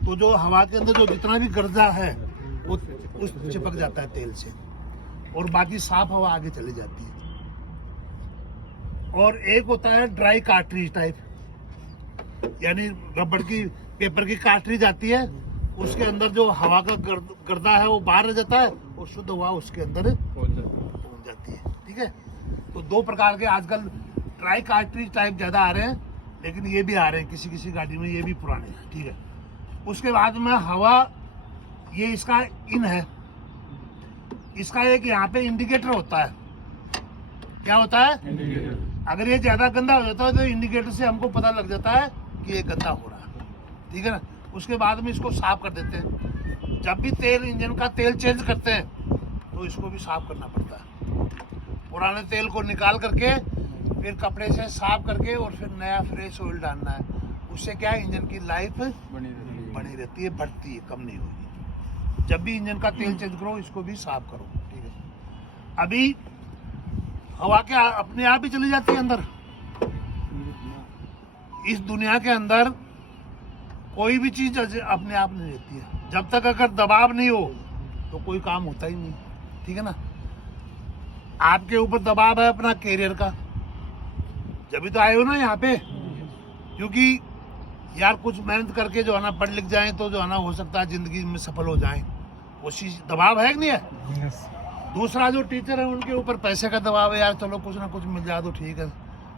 तो जो हवा के अंदर जो जितना भी गर्दा है वो उस चिपक जाता है तेल से, और बाकी साफ हवा आगे चली जाती है। और एक होता है ड्राई कार्ट्रिज टाइप, यानी रबड़ की, पेपर की कार्ट्रिज आती है, उसके अंदर जो हवा का गर्दा है वो बाहर रह जाता है और शुद्ध हवा उसके अंदर पहुंच जाती है, ठीक है। तो 2 प्रकार के आजकल ड्राई कार्ट्रिज टाइप ज्यादा आ रहे हैं, लेकिन ये भी आ रहे हैं किसी किसी गाड़ी में, ये भी पुराने हैं, ठीक है। उसके बाद में हवा, ये इसका इन है, इसका एक यहाँ पे इंडिकेटर होता है। क्या होता है, इंडिकेटर। अगर ये ज्यादा गंदा हो जाता है तो इंडिकेटर से हमको पता लग जाता है कि ये गंदा हो रहा है, ठीक है ना। उसके बाद में इसको साफ कर देते हैं। जब भी तेल, इंजन का तेल चेंज करते हैं तो इसको भी साफ करना पड़ता है। पुराने तेल को निकाल करके फिर कपड़े से साफ करके और फिर नया फ्रेश ऑयल डालना है। उससे क्या है, इंजन की लाइफ बनी रहती है, बढ़ती है, कम नहीं होगी। जब भी इंजन का तेल चेंज करो इसको भी साफ करो, ठीक है। अभी हवा क्या अपने आप ही चली जाती है अंदर। इस दुनिया के अंदर कोई भी चीज अपने आप नहीं रहती है। जब तक अगर दबाव नहीं हो तो कोई काम होता ही नहीं, ठीक है ना। आपके ऊपर दबाव है अपना कैरियर का, जब भी तो आए हो ना यहाँ पे, क्योंकि यार कुछ मेहनत करके जो है ना पढ़ लिख जाए तो जो है ना हो सकता है जिंदगी में सफल हो जाए, वो चीज दबाव है कि नहीं है। दूसरा जो टीचर है उनके ऊपर पैसे का दबाव है, यार चलो कुछ ना कुछ मिल जाए तो ठीक है,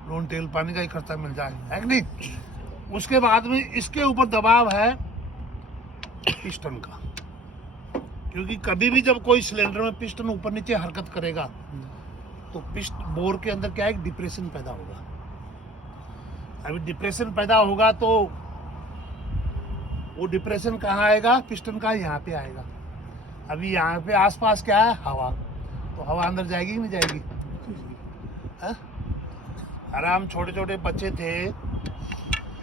लोन तेल पानी का ही खर्चा मिल जाए, है कि नहीं। उसके बाद में इसके ऊपर दबाव है पिस्टन का, क्योंकि कभी भी जब कोई सिलेंडर में पिस्टन ऊपर नीचे हरकत करेगा तो बोर के अंदर क्या है, डिप्रेशन पैदा होगा। अभी डिप्रेशन पैदा होगा तो वो डिप्रेशन कहाँ आएगा, पिस्टन का यहाँ पे आएगा। अभी यहाँ पे आसपास क्या है, हवा, तो हवा अंदर जाएगी कि नहीं जाएगी, है? अरे हम छोटे छोटे बच्चे थे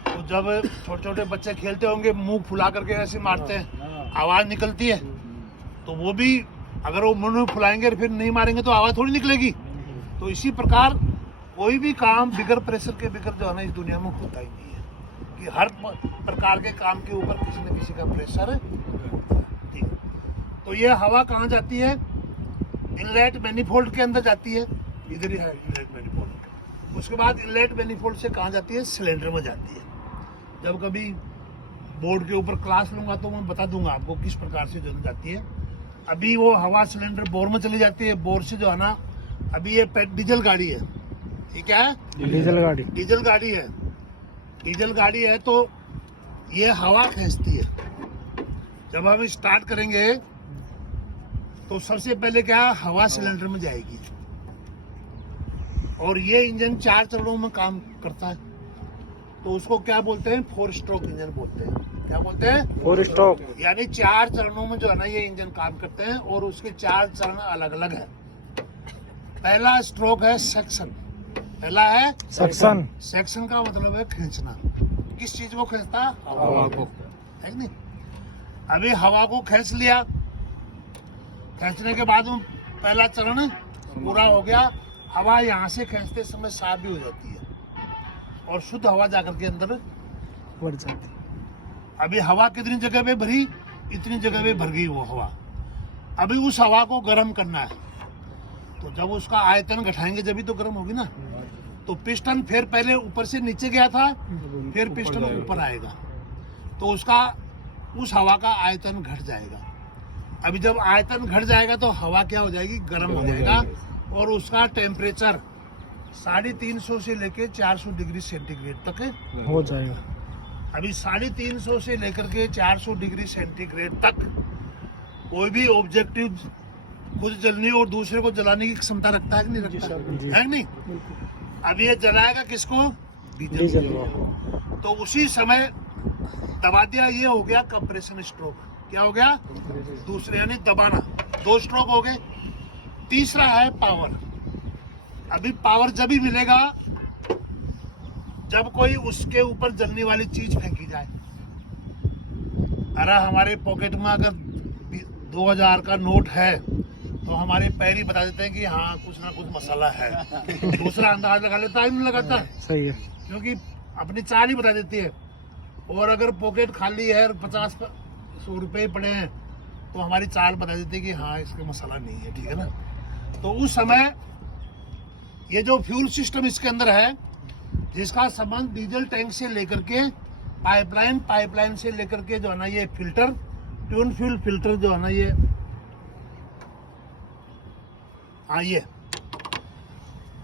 तो जब छोटे छोटे बच्चे खेलते होंगे, मुंह फुला करके ऐसे मारते हैं, आवाज निकलती है, तो वो भी अगर वो मुंह फुलाएंगे फिर नहीं मारेंगे तो आवाज थोड़ी निकलेगी। तो इसी प्रकार कोई भी काम बिगर प्रेशर के बिगर जो है ना इस दुनिया में होता ही नहीं है, कि हर प्रकार के काम के ऊपर किसी न किसी का प्रेशर है, ठीक है। तो ये हवा कहाँ जाती है, इनलेट मैनिफोल्ड के अंदर जाती है, इधर ही है इनलेट मैनिफोल्ड। उसके बाद इनलेट मैनिफोल्ड से कहाँ जाती है, सिलेंडर में जाती है। जब कभी बोर्ड के ऊपर क्लास लूंगा तो मैं बता दूंगा आपको किस प्रकार से जो जाती है। अभी वो हवा सिलेंडर बोर में चली जाती है, बोर से जो है ना, अभी ये डीजल गाड़ी है, ये क्या है? डीजल गाड़ी। डीजल गाड़ी है। डीजल गाड़ी है तो ये हवा खींचती है। जब हम स्टार्ट करेंगे तो सबसे पहले क्या हवा सिलेंडर में जाएगी और ये इंजन 4 चरणों में काम करता है। तो उसको क्या बोलते हैं? 4 स्ट्रोक इंजन बोलते हैं। क्या बोलते हैं? 4 स्ट्रोक। यानी 4 चरणों में जो है ना ये इंजन काम करते हैं और उसके 4 चरण अलग अलग है। पहला स्ट्रोक है सेक्शन। पहला है सेक्शन। सेक्शन का मतलब है खींचना। किस चीज को खींचता? हवा को। है कि नहीं? अभी हवा को खींच लिया। खींचने के बाद में पहला चरण पूरा हो गया। हवा यहाँ से खींचते समय साफ भी हो जाती है और शुद्ध हवा जाकर के अंदर बढ़ जाती। अभी हवा कितनी जगह पे भरी? इतनी जगह पे भर गई वो हवा। अभी उस हवा को गर्म करना है तो जब उसका आयतन घटाएंगे जब भी तो गर्म होगी ना। तो पिस्टन फिर पहले ऊपर से नीचे गया था, फिर पिस्टन ऊपर आएगा तो उसका उस हवा का आयतन घट जाएगा। अभी जब आयतन घट जाएगा तो हवा क्या हो जाएगी? गर्म हो जाएगा और उसका टेम्परेचर 350 से लेके 400 डिग्री सेंटीग्रेड तक हो जाएगा। अभी 350 से लेकर के 400 डिग्री सेंटीग्रेड तक कोई भी ऑब्जेक्टिव खुद जलने और दूसरे को जलाने की क्षमता रखता है कि नहीं रखता? है कि नहीं? अब ये जलाएगा किसको? डीजल। तो उसी समय दबा दिया। ये हो गया कंप्रेशन स्ट्रोक। क्या हो गया? दूसरे यानी दबाना। 2 स्ट्रोक हो गए। तीसरा है पावर। अभी पावर जब भी मिलेगा जब कोई उसके ऊपर जलने वाली चीज फेंकी जाए। अरे हमारे पॉकेट में अगर 2000 का नोट है तो हमारे पैर ही बता देते हैं कि हाँ कुछ ना कुछ मसाला है। दूसरा अंदाज लगा लेता है, नहीं लगाता? सही है। क्योंकि अपनी चाल ही बता देती है। और अगर पॉकेट खाली है और 50-100 रुपए पड़े हैं तो हमारी चाल बता देती है कि हाँ इसका मसाला नहीं है। ठीक है ना? तो उस समय ये जो फ्यूल सिस्टम इसके अंदर है जिसका संबंध डीजल टैंक से लेकर के पाइपलाइन से लेकर के जो है ना ये फिल्टर, ट्यून फ्यूल फिल्टर जो है ना ये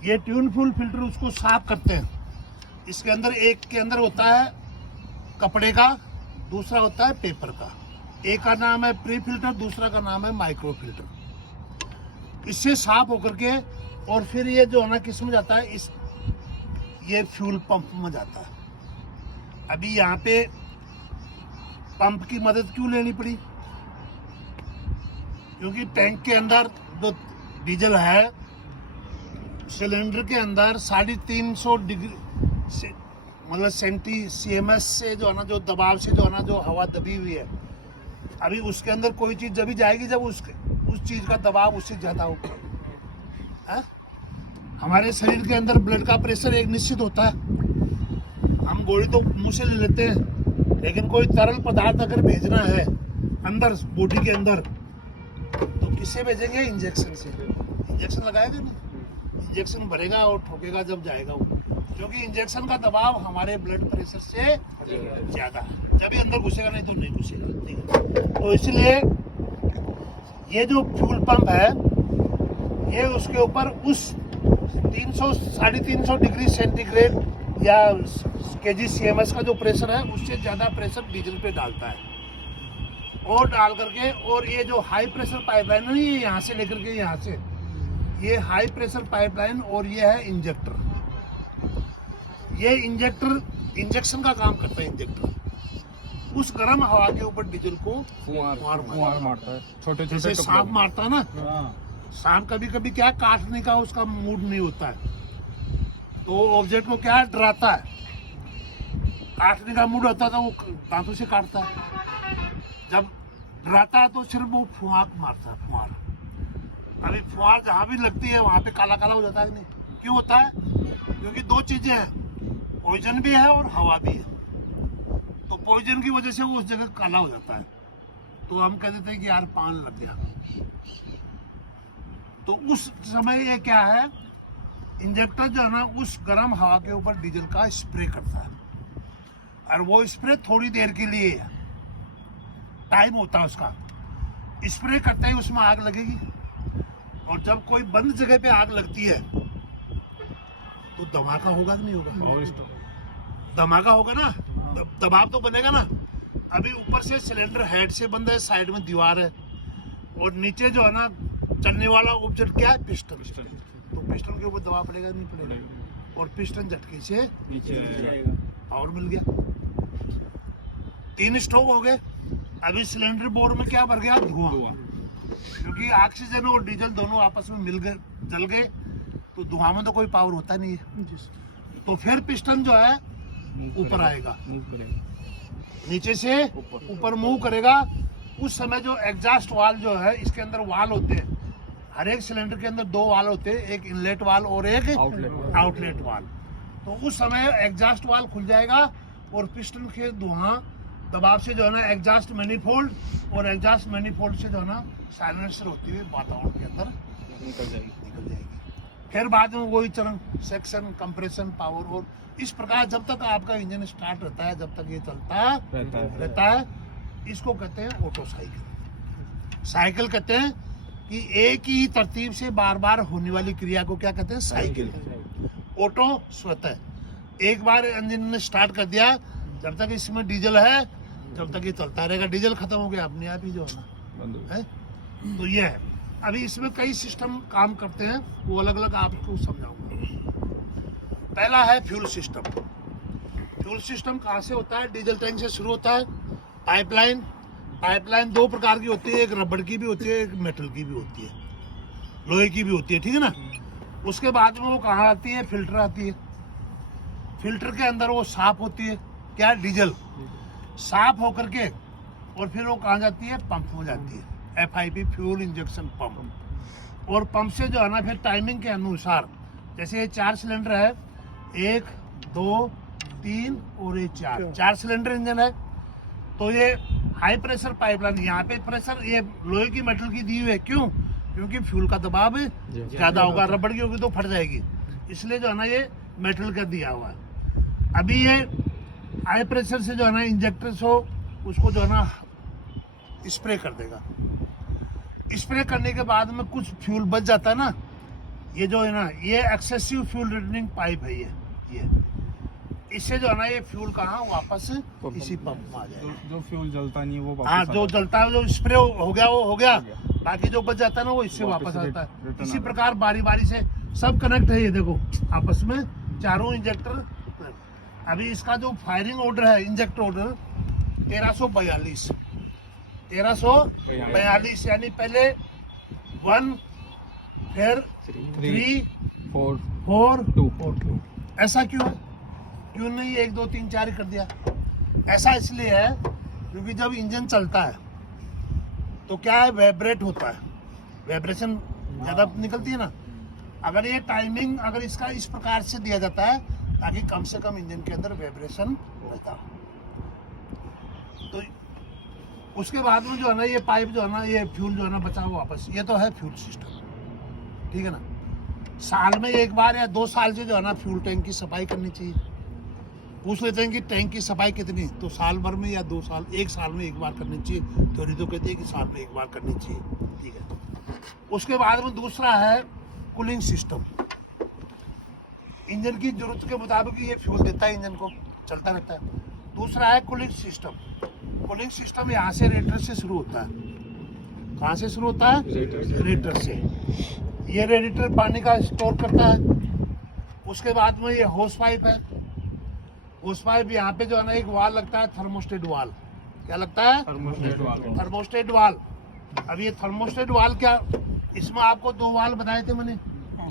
ये ट्यून फ्यूल फिल्टर उसको साफ करते हैं। इसके अंदर एक के अंदर होता है कपड़े का, दूसरा होता है पेपर का। एक का नाम है प्री फिल्टर, दूसरा का नाम है माइक्रो फिल्टर। इससे साफ होकर के और फिर ये जो है ना किस में जाता है? ये फ्यूल पंप में जाता है। अभी यहाँ पे पंप की मदद क्यों लेनी पड़ी? क्योंकि टैंक के अंदर जो डीजल है सिलेंडर के अंदर 350 डिग्री से मतलब CMS से जो है ना जो दबाव से जो है ना जो हवा दबी हुई है। अभी उसके अंदर कोई चीज जब भी जाएगी जब उस चीज का दबाव उससे ज्यादा होगा। हमारे शरीर के अंदर ब्लड का प्रेशर एक निश्चित होता है। हम गोली तो मुंह से ले लेते हैं लेकिन कोई तरल पदार्थ अगर भेजना है अंदर बॉडी के अंदर तो किससे भेजेंगे? इंजेक्शन से। इंजेक्शन लगाएगा नहीं, इंजेक्शन भरेगा और ठोकेगा जब जाएगा वो। क्योंकि इंजेक्शन का दबाव हमारे ब्लड प्रेशर से ज्यादा है। जब भी अंदर घुसेगा नहीं तो नहीं घुसेगा। ठीक है? तो इसलिए ये जो फ्यूल पंप है ये उसके ऊपर उस 350 डिग्री सेंटीग्रेड या kg CMS का जो प्रेशर है उससे ज्यादा प्रेशर डीजल पे डालता है और डाल करके और ये जो हाई प्रेशर पाइपलाइन है ये यहाँ से लेकर के यहाँ से ये हाई प्रेशर पाइपलाइन और ये है इंजेक्टर। ये इंजेक्टर इंजेक्शन का काम करता है। इंजेक्टर उस गर्म हवा के ऊपर डीजल को फुहार मारता है। छोटे जैसे छोटे सांप मारता है ना। सांप कभी कभी क्या काटने का उसका मूड नहीं होता है तो ऑब्जेक्ट को क्या डराता है। काटने का मूड होता है तो वो दांतों से काटता है। जब डराता है तो सिर्फ वो फुहार मारता है। फुहार अभी फुहार जहाँ भी लगती है वहाँ पे काला काला हो जाता है कि नहीं? क्यों होता है? क्योंकि 2 चीजें हैं, पॉइजन भी है और हवा भी है। तो पॉइजन की वजह से वो उस जगह काला हो जाता है तो हम कह देते हैं कि यार पान लग गया। तो उस समय ये क्या है? इंजेक्टर जो है ना उस गर्म हवा के ऊपर डीजल का स्प्रे करता है और वो स्प्रे थोड़ी देर के लिए है, टाइम होता है उसका। स्प्रे करते ही उसमें आग लगेगी और जब कोई बंद जगह पे आग लगती है तो धमाका होगा कि नहीं होगा? धमाका होगा ना, दबाव तो बनेगा ना। अभी ऊपर से सिलेंडर हेड से बंद है, साइड में दीवार है, और नीचे जो है ना चलने वाला ऑब्जेक्ट क्या है? पिस्टन। तो पिस्टन के ऊपर दबाव पड़ेगा नहीं पड़ेगा? और पिस्टन झटके से नीचे पावर मिल गया। 3 स्ट्रोक हो गए। अभी सिलेंडर बोर्ड में क्या भर गया? धुआं। क्योंकि ऑक्सीजन और डीजल दोनों आपस में मिल गए, जल गए, तो धुआं में तो कोई पावर होता नहीं है। तो फिर पिस्टन जो है ऊपर आएगा, नीचे से ऊपर मूव करेगा। उस समय जो एग्जॉस्ट वाल जो है, इसके अंदर वाल होते हैं, हर एक सिलेंडर के अंदर 2 वाल होते हैं, एक इनलेट वाल और एक आउटलेट वाल। तो उस समय एग्जॉस्ट वाल खुल जाएगा और पिस्टन के धुआं दबाव से जो है ना एग्जॉस्ट मैनिफोल्ड, और एग्जॉस्ट मैनिफोल्ड से जो है ना साइलेंसर होती हुई वातावरण के अंदर निकल जाएगी। फिर बाद में वही चरण, सेक्शन, कंप्रेशन, पावर, और इस प्रकार जब तक आपका इंजन स्टार्ट रहता है, जब तक ये चलता रहता है। इसको कहते हैं ऑटो साइकिल। साइकिल कहते हैं कि एक ही तरतीब से बार बार होने वाली क्रिया को क्या कहते हैं? साइकिल। ऑटो स्वतः, एक बार इंजन ने स्टार्ट कर दिया, जब तक इसमें डीजल है जब तक ये चलता रहेगा। डीजल खत्म हो गया अपने आप ही जो है। तो ये है। अभी इसमें कई सिस्टम काम करते हैं, वो अलग अलग आपको समझाऊंगा। पहला है फ्यूल सिस्टम। फ्यूल सिस्टम कहाँ से होता है? डीजल टैंक से शुरू होता है। पाइपलाइन 2 प्रकार की होती है, एक रबड़ की भी होती है, एक मेटल की भी होती है, लोहे की भी होती है, ठीक है ना। उसके बाद में वो कहाँ आती है? फिल्टर आती है। फिल्टर के अंदर वो साफ होती है, क्या? डीजल साफ होकर के, और फिर वो कहाँ जाती है? पंप में जाती है, FIP फ्यूल इंजेक्शन पंप। और पंप से जो है ना फिर टाइमिंग के अनुसार, जैसे ये 4 सिलेंडर है, 1 2 3 और ये 4 सिलेंडर इंजन है। तो ये हाई प्रेशर पाइपलाइन, यहाँ पे प्रेशर ये लोहे की मेटल की दी हुई है। क्यों? क्योंकि फ्यूल का दबाव ज्यादा होगा, रबड़ की होगी तो फट जाएगी, इसलिए जो है ना ये मेटल का दिया हुआ है। अभी ये हाई प्रेशर से जो है ना इंजेक्टर से उसको जो है ना स्प्रे कर देगा। स्प्रे करने के बाद में कुछ फ्यूल बच जाता है ना, ये जो है ना ये एक्सेसिव फ्यूल रिटर्निंग पाइप है ये इससे जो है ना ये फ्यूल कहाँ वापस इसी पंप में आ जाएगा। जो फ्यूल जलता नहीं वो वापस हाँ, जो जलता है, जो स्प्रे हो गया वो हो गया, बाकी जो बच जाता है ना वो इससे वापस आता है। इसी प्रकार बारी बारी से सब कनेक्ट है, ये देखो आपस में चारों इंजेक्टर। अभी इसका जो फायरिंग ऑर्डर है, इंजेक्टर ऑर्डर 1342 यानी पहले 1 फिर 3 4 2। ऐसा क्यों है? क्यों नहीं 1 2 3 4 कर दिया? ऐसा इसलिए है क्योंकि जब इंजन चलता है तो क्या है, वाइब्रेट होता है, वाइब्रेशन ज्यादा निकलती है ना। अगर ये टाइमिंग अगर इसका इस प्रकार से दिया जाता है ताकि कम से कम इंजन के अंदर वाइब्रेशन रहता हो, तो उसके बाद में जो है ना ये पाइप जो है ना ये फ्यूल जो है ना बचा हुआ वापस, ये तो है फ्यूल सिस्टम, ठीक है ना। साल में 1 बार या 2 साल से जो है ना फ्यूल टैंक की सफाई करनी चाहिए। पूछ लेते हैं कि टैंक की सफाई कितनी, तो साल भर में या 2 साल, 1 साल में 1 बार करनी चाहिए। थोड़ी तो कहते हैं कि साल में 1 बार करनी चाहिए, ठीक है। उसके बाद में दूसरा है कूलिंग सिस्टम। इंजन की जरूरत के मुताबिक ये फ्यूल देता है, इंजन को चलता रहता है। दूसरा है कूलिंग सिस्टम। कूलिंग सिस्टम यहाँ से रेडिएटर से शुरू होता है। कहाँ से शुरू होता है? रेडिएटर से। ये रेडिएटर पानी का स्टोर करता है। उसके बाद में ये होस पाइप है। होस पाइप यहाँ पे जो है ना एक वाल लगता है, थर्मोस्टेट वाल। क्या लगता है? थर्मोस्टेट वाल। अब ये थर्मोस्टेट वाल क्या, इसमें आपको 2 वाल बताए थे मैंने,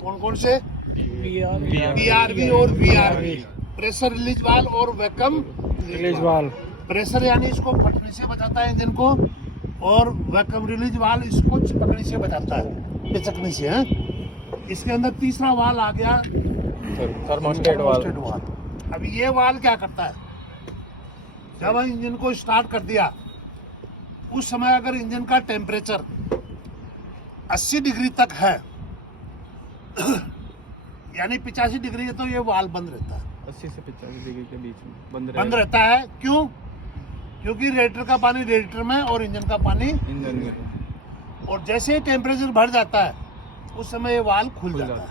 कौन कौन से? PRV और VRV, प्रेशर रिलीज वाल और वैक्यूम रिलीज वाल। प्रेशर यानी इसको फटने से बचाता है इंजन को, और वैक्यूम रिलीज वाल इसको चिपकने से बचाता है, पिचकने से है। इसके अंदर तीसरा वाल आ गया थर्मोस्टेट वाल। अभी ये वाल क्या करता है, जब इंजन को स्टार्ट कर दिया उस समय अगर इंजन का टेम्परेचर 80 डिग्री तक है यानी 85 डिग्री है, तो ये वाल बंद रहता है। 80 से 85 डिग्री के बीच में बंद रहता है। क्यों? क्योंकि रेडिएटर का पानी रेडिएटर में और इंजन का पानी इंजन में। और जैसे ही टेम्परेचर बढ़ जाता है उस समय ये वाल खुल जाता है।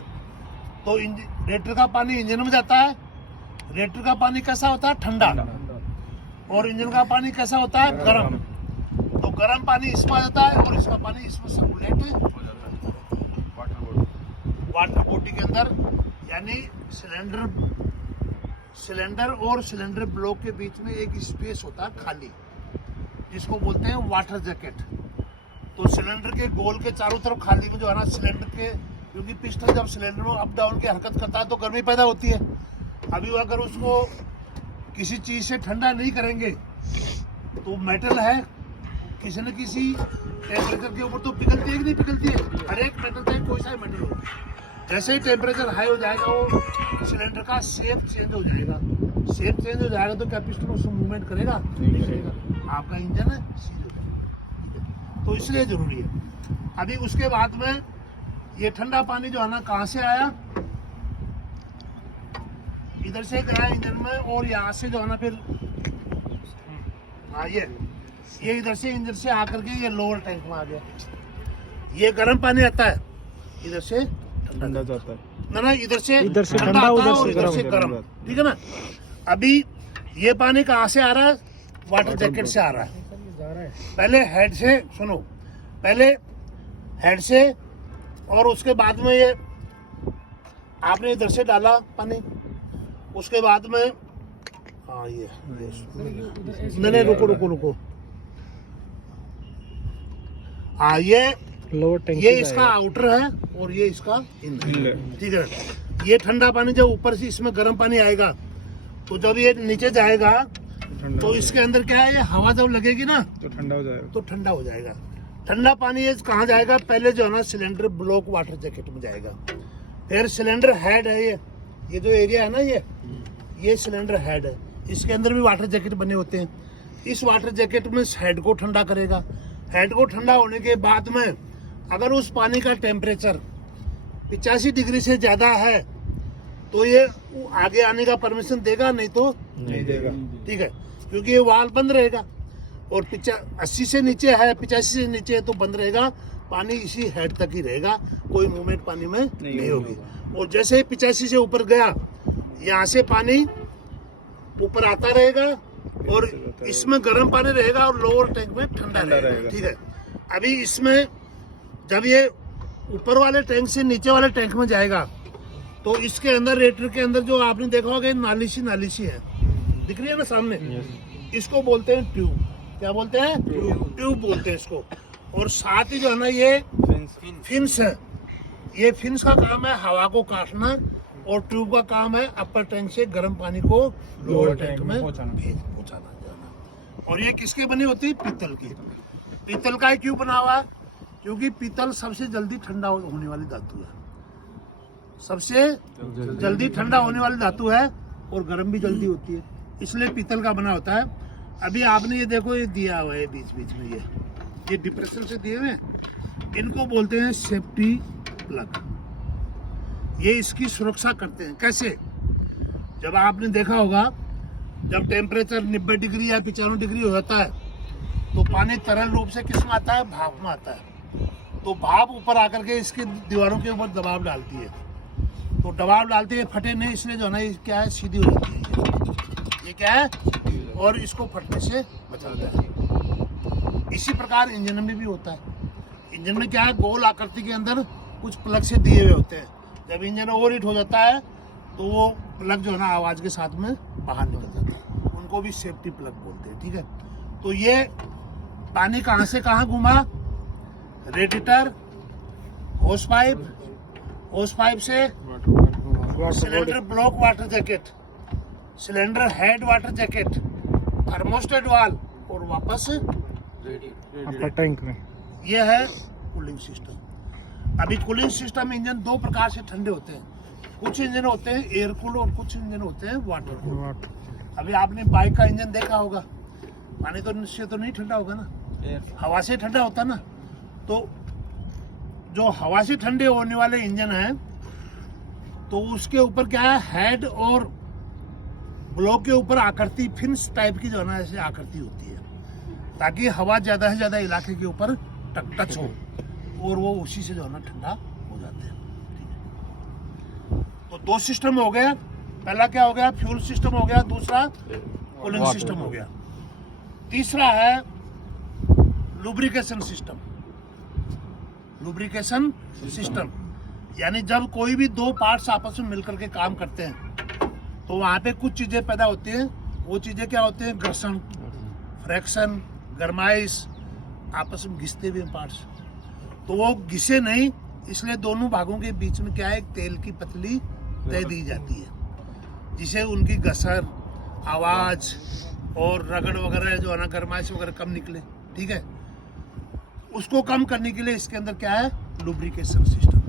तो रेडिएटर का पानी इंजन में जाता है। रेडिएटर का पानी कैसा होता है? ठंडा। और इंजन का पानी कैसा होता है? गर्म। तो गर्म पानी इसमें आ जाता है और इसका पानी इसमें सर्कुलेट वाटर बॉडी के अंदर, यानी सिलेंडर और सिलेंडर ब्लॉक के बीच में एक स्पेस होता है खाली, जिसको बोलते हैं वाटर जैकेट। तो सिलेंडर के गोल के चारों तरफ खाली में जो है ना सिलेंडर के, क्योंकि पिस्टन जब सिलेंडर में अप डाउन की हरकत करता है तो गर्मी पैदा होती है। अभी अगर उसको किसी चीज से ठंडा नहीं करेंगे तो मेटल है, किसी न किसी टेम्परेचर के ऊपर तो पिघलती है कि नहीं पिघलती है। हर एक मेटल चाहे कोई सा मेटल हो, जैसे ही टेम्परेचर हाई हो जाएगा वो सिलेंडर का शेप चेंज हो जाएगा। शेप चेंज हो जाएगा तो क्या पिस्टन उसमें मूवमेंट करेगा? नहीं करेगा। आपका इंजन है सील हो जाएगा। तो इसलिए जरूरी है। अभी उसके बाद में ये ठंडा पानी जो है ना कहाँ से आया? इधर से गया इंजन में और यहाँ से जो है ना फिर ये इधर से इंजन से आकर के ये लोअर टैंक में आ गया। ये गर्म पानी आता है, इधर से ठंडा जाता है ना, इधर से ठंडा आता है उधर और से इधर से गर्म, ठीक है ना। अभी ये पानी कहाँ से आ रहा है? वाटर जैकेट से आ रहा है। पहले हेड से, सुनो, पहले हेड से और उसके बाद में ये आपने इधर से डाला पानी, उसके बाद में ये नहीं रुको ये लोअर टैंक ये इसका आउटर है और ये इसका इनर, ठीक है। ये ठंडा पानी जब ऊपर से इसमें गर्म पानी आएगा तो जब ये नीचे जाएगा तो इसके अंदर क्या है, ये हवा जब लगेगी ना तो ठंडा हो जाएगा। ठंडा पानी ये कहाँ जाएगा? पहले जो है ना सिलेंडर ब्लॉक वाटर जैकेट में जाएगा। फिर सिलेंडर हेड है, ये जो एरिया है ना, ये सिलेंडर हेड है। इसके अंदर भी वाटर जैकेट बने होते हैं। इस वाटर जैकेट में हेड को ठंडा करेगा। हेड को ठंडा होने के बाद में अगर उस पानी का टेम्परेचर 85 डिग्री से ज़्यादा है तो ये आगे आने का परमिशन देगा, नहीं तो नहीं देगा, ठीक है, क्योंकि ये वाल्व बंद रहेगा। और 80 से नीचे है, 85 से नीचे है तो बंद रहेगा, पानी इसी हेड तक ही रहेगा, कोई मूवमेंट पानी में नहीं होगी। और जैसे ही 85 से ऊपर गया, यहाँ से पानी ऊपर आता रहेगा और इसमें गर्म पानी रहेगा और लोअर टैंक में ठंडा रहेगा, ठीक है। अभी इसमें जब ये ऊपर वाले टैंक से नीचे वाले टैंक में जाएगा तो इसके अंदर रेडिएटर के अंदर जो आपने देखा होगा नाली सी है, दिख रही है ना सामने, इसको बोलते हैं ट्यूब। क्या बोलते हैं? ट्यूब बोलते हैं इसको। और साथ ही जो है ना ये फिन्स है। ये फिन्स का काम है हवा को काटना और ट्यूब का काम है अपर टैंक से गर्म पानी को लोअर टैंक में पहुंचाना। और ये किसके बनी होती है? पीतल की। पीतल का क्यों बना हुआ है? क्योंकि पीतल सबसे जल्दी ठंडा होने वाली धातु है, सबसे जल्दी ठंडा होने वाली धातु है और गर्म भी जल्दी होती है, इसलिए पीतल का बना होता है। अभी आपने ये देखो, ये दिया हुआ है बीच बीच में, ये डिप्रेशन से दिए हुए हैं, इनको बोलते हैं सेफ्टी प्लग। ये इसकी सुरक्षा करते हैं। कैसे? जब आपने देखा होगा जब टेम्परेचर 90 डिग्री या 95 डिग्री हो जाता है तो पानी तरल रूप से किस में आता है? भाप में आता है। तो भाप ऊपर आकर के इसके दीवारों के ऊपर दबाव डालती है, तो दबाव डालती है, फटे नहीं, इसलिए जो है ना ये क्या है, सीधी हो जाती है। ये क्या है? और इसको फटने से बचाता है। इसी प्रकार इंजन में भी होता है। इंजन में क्या है, गोल आकृति के अंदर कुछ प्लग से दिए हुए होते हैं। जब इंजन ओवर हीट हो जाता है तो वो प्लग जो है ना आवाज़ के साथ में बाहर निकल जाता है, उनको भी सेफ्टी प्लग बोलते हैं, ठीक है। तो ये पानी कहाँ से कहाँ घूमा? रेडिएटर, होस पाइप से cylinder block water jacket, cylinder head water jacket, thermostat valve और वापस अपर टैंक में। ये है कूलिंग सिस्टम। अभी कूलिंग सिस्टम इंजन दो प्रकार से ठंडे होते हैं। कुछ इंजन होते हैं एयर कूल्ड और कुछ इंजन होते हैं वाटर कूल्ड। अभी आपने बाइक का इंजन देखा होगा, पानी तो से तो नहीं ठंडा होगा ना, हवा से ठंडा होता ना। तो जो हवा से ठंडे होने वाले इंजन है तो उसके ऊपर क्या है, हेड और ब्लॉक के ऊपर आकृति फिन्स टाइप की जो है ना ऐसे आकृति होती है, ताकि हवा ज़्यादा से ज़्यादा इलाके के ऊपर टच हो और वो उसी से जो है ना ठंडा हो जाते हैं, ठीक है। तो दो सिस्टम हो गया। पहला क्या हो गया, फ्यूल सिस्टम हो गया, दूसरा कूलिंग सिस्टम हो गया। तीसरा है लुब्रिकेशन सिस्टम। लुब्रिकेशन सिस्टम यानी जब कोई भी दो पार्ट्स आपस में मिलकर के काम करते हैं तो वहां पे कुछ चीजें पैदा होती हैं। वो चीजें क्या होती हैं, घर्षण, फ्रैक्शन, गरमाइश, आपस में घिसते हुए पार्ट्स। तो वो घिसे नहीं, इसलिए दोनों भागों के बीच में क्या है, एक तेल की पतली तय दी जाती है जिसे उनकी घसर, आवाज और रगड़ वगैरह जो है ना, गरमाइश वगैरह कम निकले। ठीक है, उसको कम करने के लिए इसके अंदर क्या है, लुब्रिकेशन सिस्टम।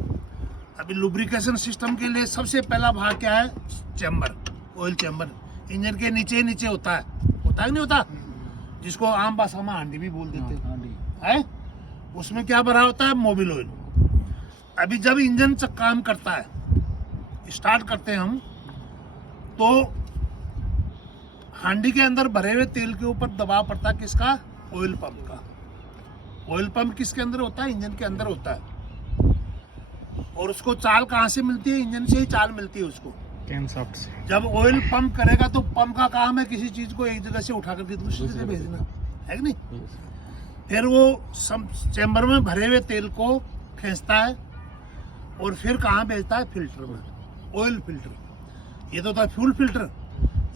अभी लुब्रिकेशन सिस्टम के लिए सबसे पहला भाग क्या है, चैम्बर, ऑयल चैम्बर। इंजन के नीचे नीचे होता है कि नहीं होता, जिसको आम भाषा में हांडी भी बोल देते हैं। उसमें क्या भरा होता है, मोबिल ऑयल। अभी जब इंजन काम करता है, स्टार्ट करते हैं हम, तो हांडी के अंदर भरे हुए तेल के ऊपर दबाव पड़ता है किसका, ऑयल पंप का। ऑयल पंप किसके अंदर होता है, इंजन के अंदर होता है। और उसको चाल कहाँ से मिलती है, इंजन से ही चाल मिलती है उसको, कैमशाफ्ट से। जब ऑयल पंप करेगा तो पंप का काम है किसी चीज को एक जगह से उठा करके दूसरी जगह भेजना, है कि नहीं। फिर वो चैम्बर में भरे हुए तेल को खींचता है और फिर कहाँ भेजता है, फिल्टर में, ऑयल फिल्टर। ये तो था फ्यूल फिल्टर,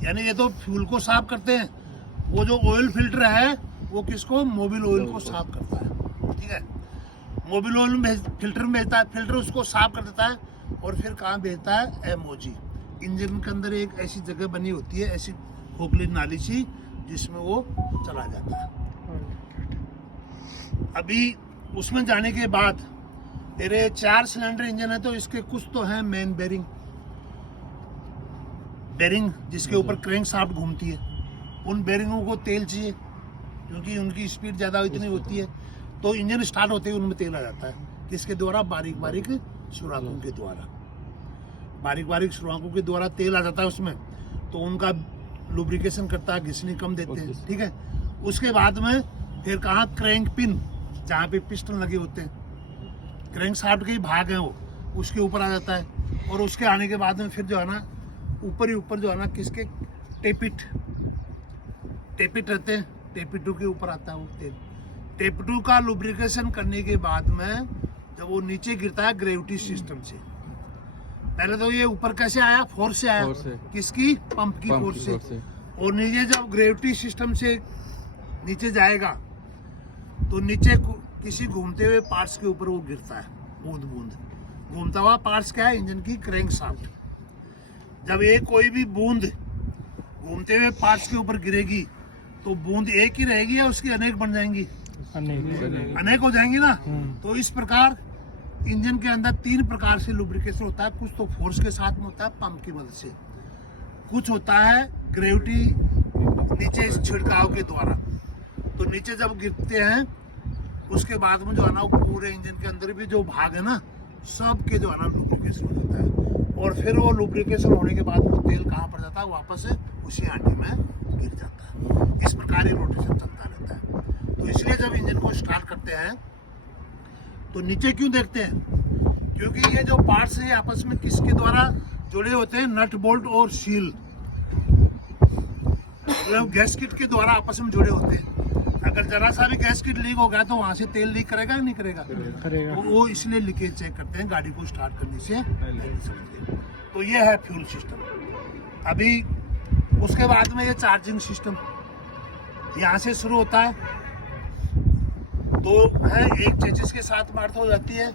यानी ये तो फ्यूल को साफ करते हैं। वो जो ऑयल फिल्टर है वो किसको, मोबिल ऑयल को साफ करता है। ठीक है, मोबिल ऑयल में फिल्टर में भेजता है, फिल्टर उसको साफ कर देता है और फिर कहाँ भेजता है, एमओजी। इंजन के अंदर एक ऐसी जगह बनी होती है, ऐसी खोखली नाली सी, जिसमें वो चला जाता है। अभी उसमें जाने के बाद तेरे 4 सिलेंडर इंजन है तो इसके कुछ तो हैं मेन बेरिंग, जिसके ऊपर क्रैंक शाफ्ट घूमती है। उन बेरिंगों को तेल चाहिए क्योंकि उनकी स्पीड ज़्यादा इतनी होती है, तो इंजन स्टार्ट होते ही उनमें तेल आ जाता है। किसके द्वारा, बारीक बारीक सुराखों के द्वारा, बारीक बारीक सुराखों के द्वारा तेल आ जाता है उसमें, तो उनका लुब्रिकेशन करता है, घिसनी कम देते हैं। ठीक है, उसके बाद में फिर कहाँ, क्रैंक पिन, जहाँ पे पिस्टन लगे होते हैं, क्रैंक शाफ्ट के ही भाग हैं वो, उसके ऊपर आ जाता है। और उसके आने के बाद में फिर जो है ना, ऊपर ही ऊपर जो है ना, किसके, टेपिट रहते हैं, टेपिटू के ऊपर आता है वो तेल। टेपिटू का लुब्रिकेशन करने के बाद में जब वो नीचे गिरता है ग्रेविटी सिस्टम से, पहले तो ये ऊपर कैसे आया, फोर्स से आया, किसकी, पंप की फोर्स से। और नीचे जब ग्रेविटी सिस्टम से नीचे जाएगा तो नीचे किसी घूमते हुए पार्ट्स के ऊपर वो गिरता है, बूंद बूंद घूमता हुआ पार्ट्स क्या है, इंजन की क्रैंक शाफ्ट। जब एक कोई भी बूंद घूमते हुए पार्ट्स के ऊपर गिरेगी तो बूंद एक ही रहेगी या उसकी अनेक बन जाएंगी, अनेक हो जाएंगी ना। तो इस प्रकार इंजन के अंदर 3 प्रकार से लुब्रिकेशन होता है। कुछ तो फोर्स के साथ में होता है, पंप की मदद से, कुछ होता है ग्रेविटी नीचे इस छिड़काव के द्वारा। तो नीचे जब गिरते हैं उसके बाद में जो है ना, पूरे इंजन के अंदर भी जो भाग है ना, सब के जो है ना लुब्रिकेशन हो जाता है। और फिर वो लुब्रिकेशन होने के बाद वो तेल कहाँ पर जाता है, वापस उसी हांडी में गिर जाता है। इस प्रकार ये रोटेशन चलता रहता है। तो इसलिए जब इंजन को स्टार्ट करते हैं तो नीचे क्यों देखते हैं, क्योंकि ये जो पार्ट्स हैं आपस में किसके द्वारा जुड़े होते हैं, नट बोल्ट और सील, गैसकिट के द्वारा आपस में जुड़े होते हैं। अगर जरा सा भी गैसकिट लीक हो गया तो वहां से तेल लीक करेगा या नहीं करेगा, तो वो इसलिए लीकेज चेक करते हैं गाड़ी को स्टार्ट करने से पहले। तो ये है फ्यूल सिस्टम। अभी उसके बाद में ये चार्जिंग सिस्टम यहाँ से शुरू होता है। दो है, एक चेचिस के साथ मार्थ हो जाती है,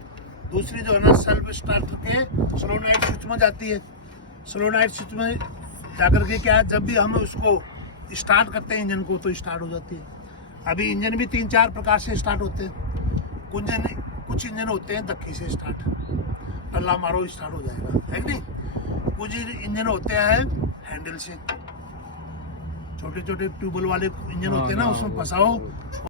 दूसरी जो है ना सेल्फ स्टार्टर के सोलोनाइट स्विच में जाती है। सोलोनाइट स्विच में जाकर के क्या है, जब भी हम उसको स्टार्ट करते हैं इंजन को तो स्टार्ट हो जाती है। अभी इंजन भी 3-4 प्रकार से स्टार्ट होते हैं। कुछ इंजन होते हैं धक्की से स्टार्ट, टल्ला मारो स्टार्ट हो जाएगा, है कि नहीं। कुछ इंजन होते हैं हैंडल से, छोटे छोटे ट्यूबवेल वाले इंजन होते हैं ना, उसमें फंसाओ